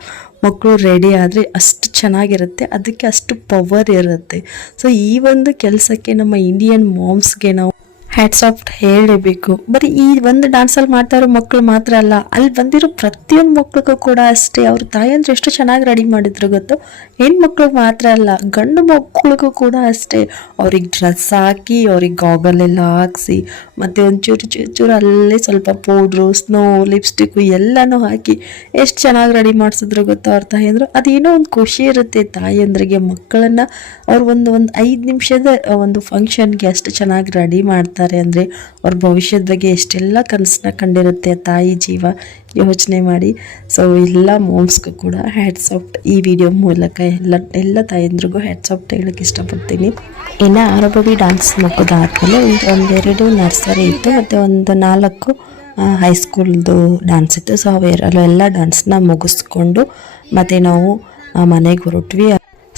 ಮಕ್ಕಳು ರೆಡಿ ಆದರೆ ಅಷ್ಟು ಚೆನ್ನಾಗಿರುತ್ತೆ, ಅದಕ್ಕೆ ಅಷ್ಟು ಪವರ್ ಇರುತ್ತೆ. ಸೊ ಈ ಒಂದು ಕೆಲಸಕ್ಕೆ ನಮ್ಮ ಇಂಡಿಯನ್ ಮಾಮ್ಸ್ಗೆ ನಾವು ಹ್ಯಾಟ್ಸ್ ಆಫ್ ಹೇಳಬೇಕು. ಬರೀ ಈ ಒಂದು ಡ್ಯಾನ್ಸಲ್ಲಿ ಮಾಡ್ತಾ ಇರೋ ಮಕ್ಕಳು ಮಾತ್ರ ಅಲ್ಲ, ಅಲ್ಲಿ ಬಂದಿರೋ ಪ್ರತಿಯೊಂದು ಮಕ್ಳಿಗೂ ಕೂಡ ಅಷ್ಟೇ. ಅವ್ರ ತಾಯಂದ್ರೆ ಎಷ್ಟು ಚೆನ್ನಾಗಿ ರೆಡಿ ಮಾಡಿದ್ರು ಗೊತ್ತು. ಹೆಣ್ಮಕ್ಳಿಗೆ ಮಾತ್ರ ಅಲ್ಲ, ಗಂಡು ಮಕ್ಕಳಿಗೂ ಕೂಡ ಅಷ್ಟೇ. ಅವ್ರಿಗೆ ಡ್ರೆಸ್ ಹಾಕಿ, ಅವ್ರಿಗೆ ಗಾಗಲ್ ಎಲ್ಲ ಹಾಕಿಸಿ, ಮತ್ತು ಒಂಚೂರು ಅಲ್ಲೇ ಸ್ವಲ್ಪ ಪೌಡ್ರು, ಸ್ನೋ, ಲಿಪ್ಸ್ಟಿಕ್ಕು ಎಲ್ಲನೂ ಹಾಕಿ ಎಷ್ಟು ಚೆನ್ನಾಗಿ ರೆಡಿ ಮಾಡಿಸಿದ್ರು ಗೊತ್ತು ಅವ್ರ ತಾಯಂದ್ರು. ಅದೇನೋ ಒಂದು ಖುಷಿ ಇರುತ್ತೆ ತಾಯಂದ್ರಿಗೆ. ಮಕ್ಕಳನ್ನು ಅವ್ರು ಒಂದು 5 ನಿಮಿಷದ ಒಂದು ಫಂಕ್ಷನ್ಗೆ ಅಷ್ಟು ಚೆನ್ನಾಗಿ ರೆಡಿ ಮಾಡ್ತಾರೆ ಅಂದರೆ ಅವ್ರ ಭವಿಷ್ಯದ ಬಗ್ಗೆ ಎಷ್ಟೆಲ್ಲ ಕನಸನ್ನ ಕಂಡಿರುತ್ತೆ ತಾಯಿ ಜೀವ, ಯೋಚನೆ ಮಾಡಿ. ಸೊ ಎಲ್ಲ ಮಾಮ್ಸ್ಗೂ ಕೂಡ ಹ್ಯಾಟ್ಸ್ ಆಫ್ ಈ ವಿಡಿಯೋ ಮೂಲಕ ಎಲ್ಲ ತಾಯಂದ್ರಿಗೂ ಹ್ಯಾಟ್ಸ್ ಆಫ್ ಹೇಳೋಕ್ಕೆ ಇಷ್ಟಪಡ್ತೀನಿ. ಇನ್ನು RBB ಡಾನ್ಸ್ ಮುಗಿದಾದ್ಮೇಲೆ ಒಂದೆರಡು ನರ್ಸರಿ ಇತ್ತು ಮತ್ತು ಒಂದು 4 ಹೈಸ್ಕೂಲ್ದು ಡ್ಯಾನ್ಸ್ ಇತ್ತು. ಸೊ ಅವೆಲ್ಲ ಡ್ಯಾನ್ಸ್ನ ಮುಗಿಸ್ಕೊಂಡು ಮತ್ತು ನಾವು ಮನೆಗೆ ಹೊರಟ್ವಿ.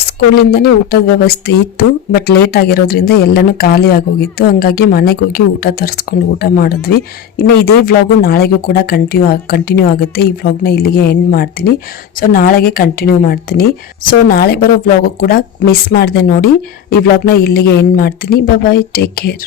ಸ್ಕೂಲಿಂದನೇ ಊಟದ ವ್ಯವಸ್ಥೆ ಇತ್ತು, ಬಟ್ ಲೇಟ್ ಆಗಿರೋದ್ರಿಂದ ಎಲ್ಲನೂ ಖಾಲಿ ಆಗೋಗಿತ್ತು. ಹಂಗಾಗಿ ಮನೆಗೆ ಹೋಗಿ ಊಟ ತರಿಸ್ಕೊಂಡು ಊಟ ಮಾಡಿದ್ವಿ. ಇನ್ನು ಇದೇ ವ್ಲಾಗು ನಾಳೆಗೂ ಕೂಡ ಕಂಟಿನ್ಯೂ ಆಗುತ್ತೆ. ಈ ವ್ಲಾಗ್ನ ಇಲ್ಲಿಗೆ ಎಂಡ್ ಮಾಡ್ತೀನಿ. ಸೊ ನಾಳೆಗೆ ಕಂಟಿನ್ಯೂ ಮಾಡ್ತೀನಿ. ಸೊ ನಾಳೆ ಬರೋ ವ್ಲಾಗು ಕೂಡ ಮಿಸ್ ಮಾಡಿದೆ ನೋಡಿ. ಈ ವ್ಲಾಗ್ನ ಇಲ್ಲಿಗೆ ಎಂಡ್ ಮಾಡ್ತೀನಿ. ಬಾಯ್, ಟೇಕ್ ಕೇರ್.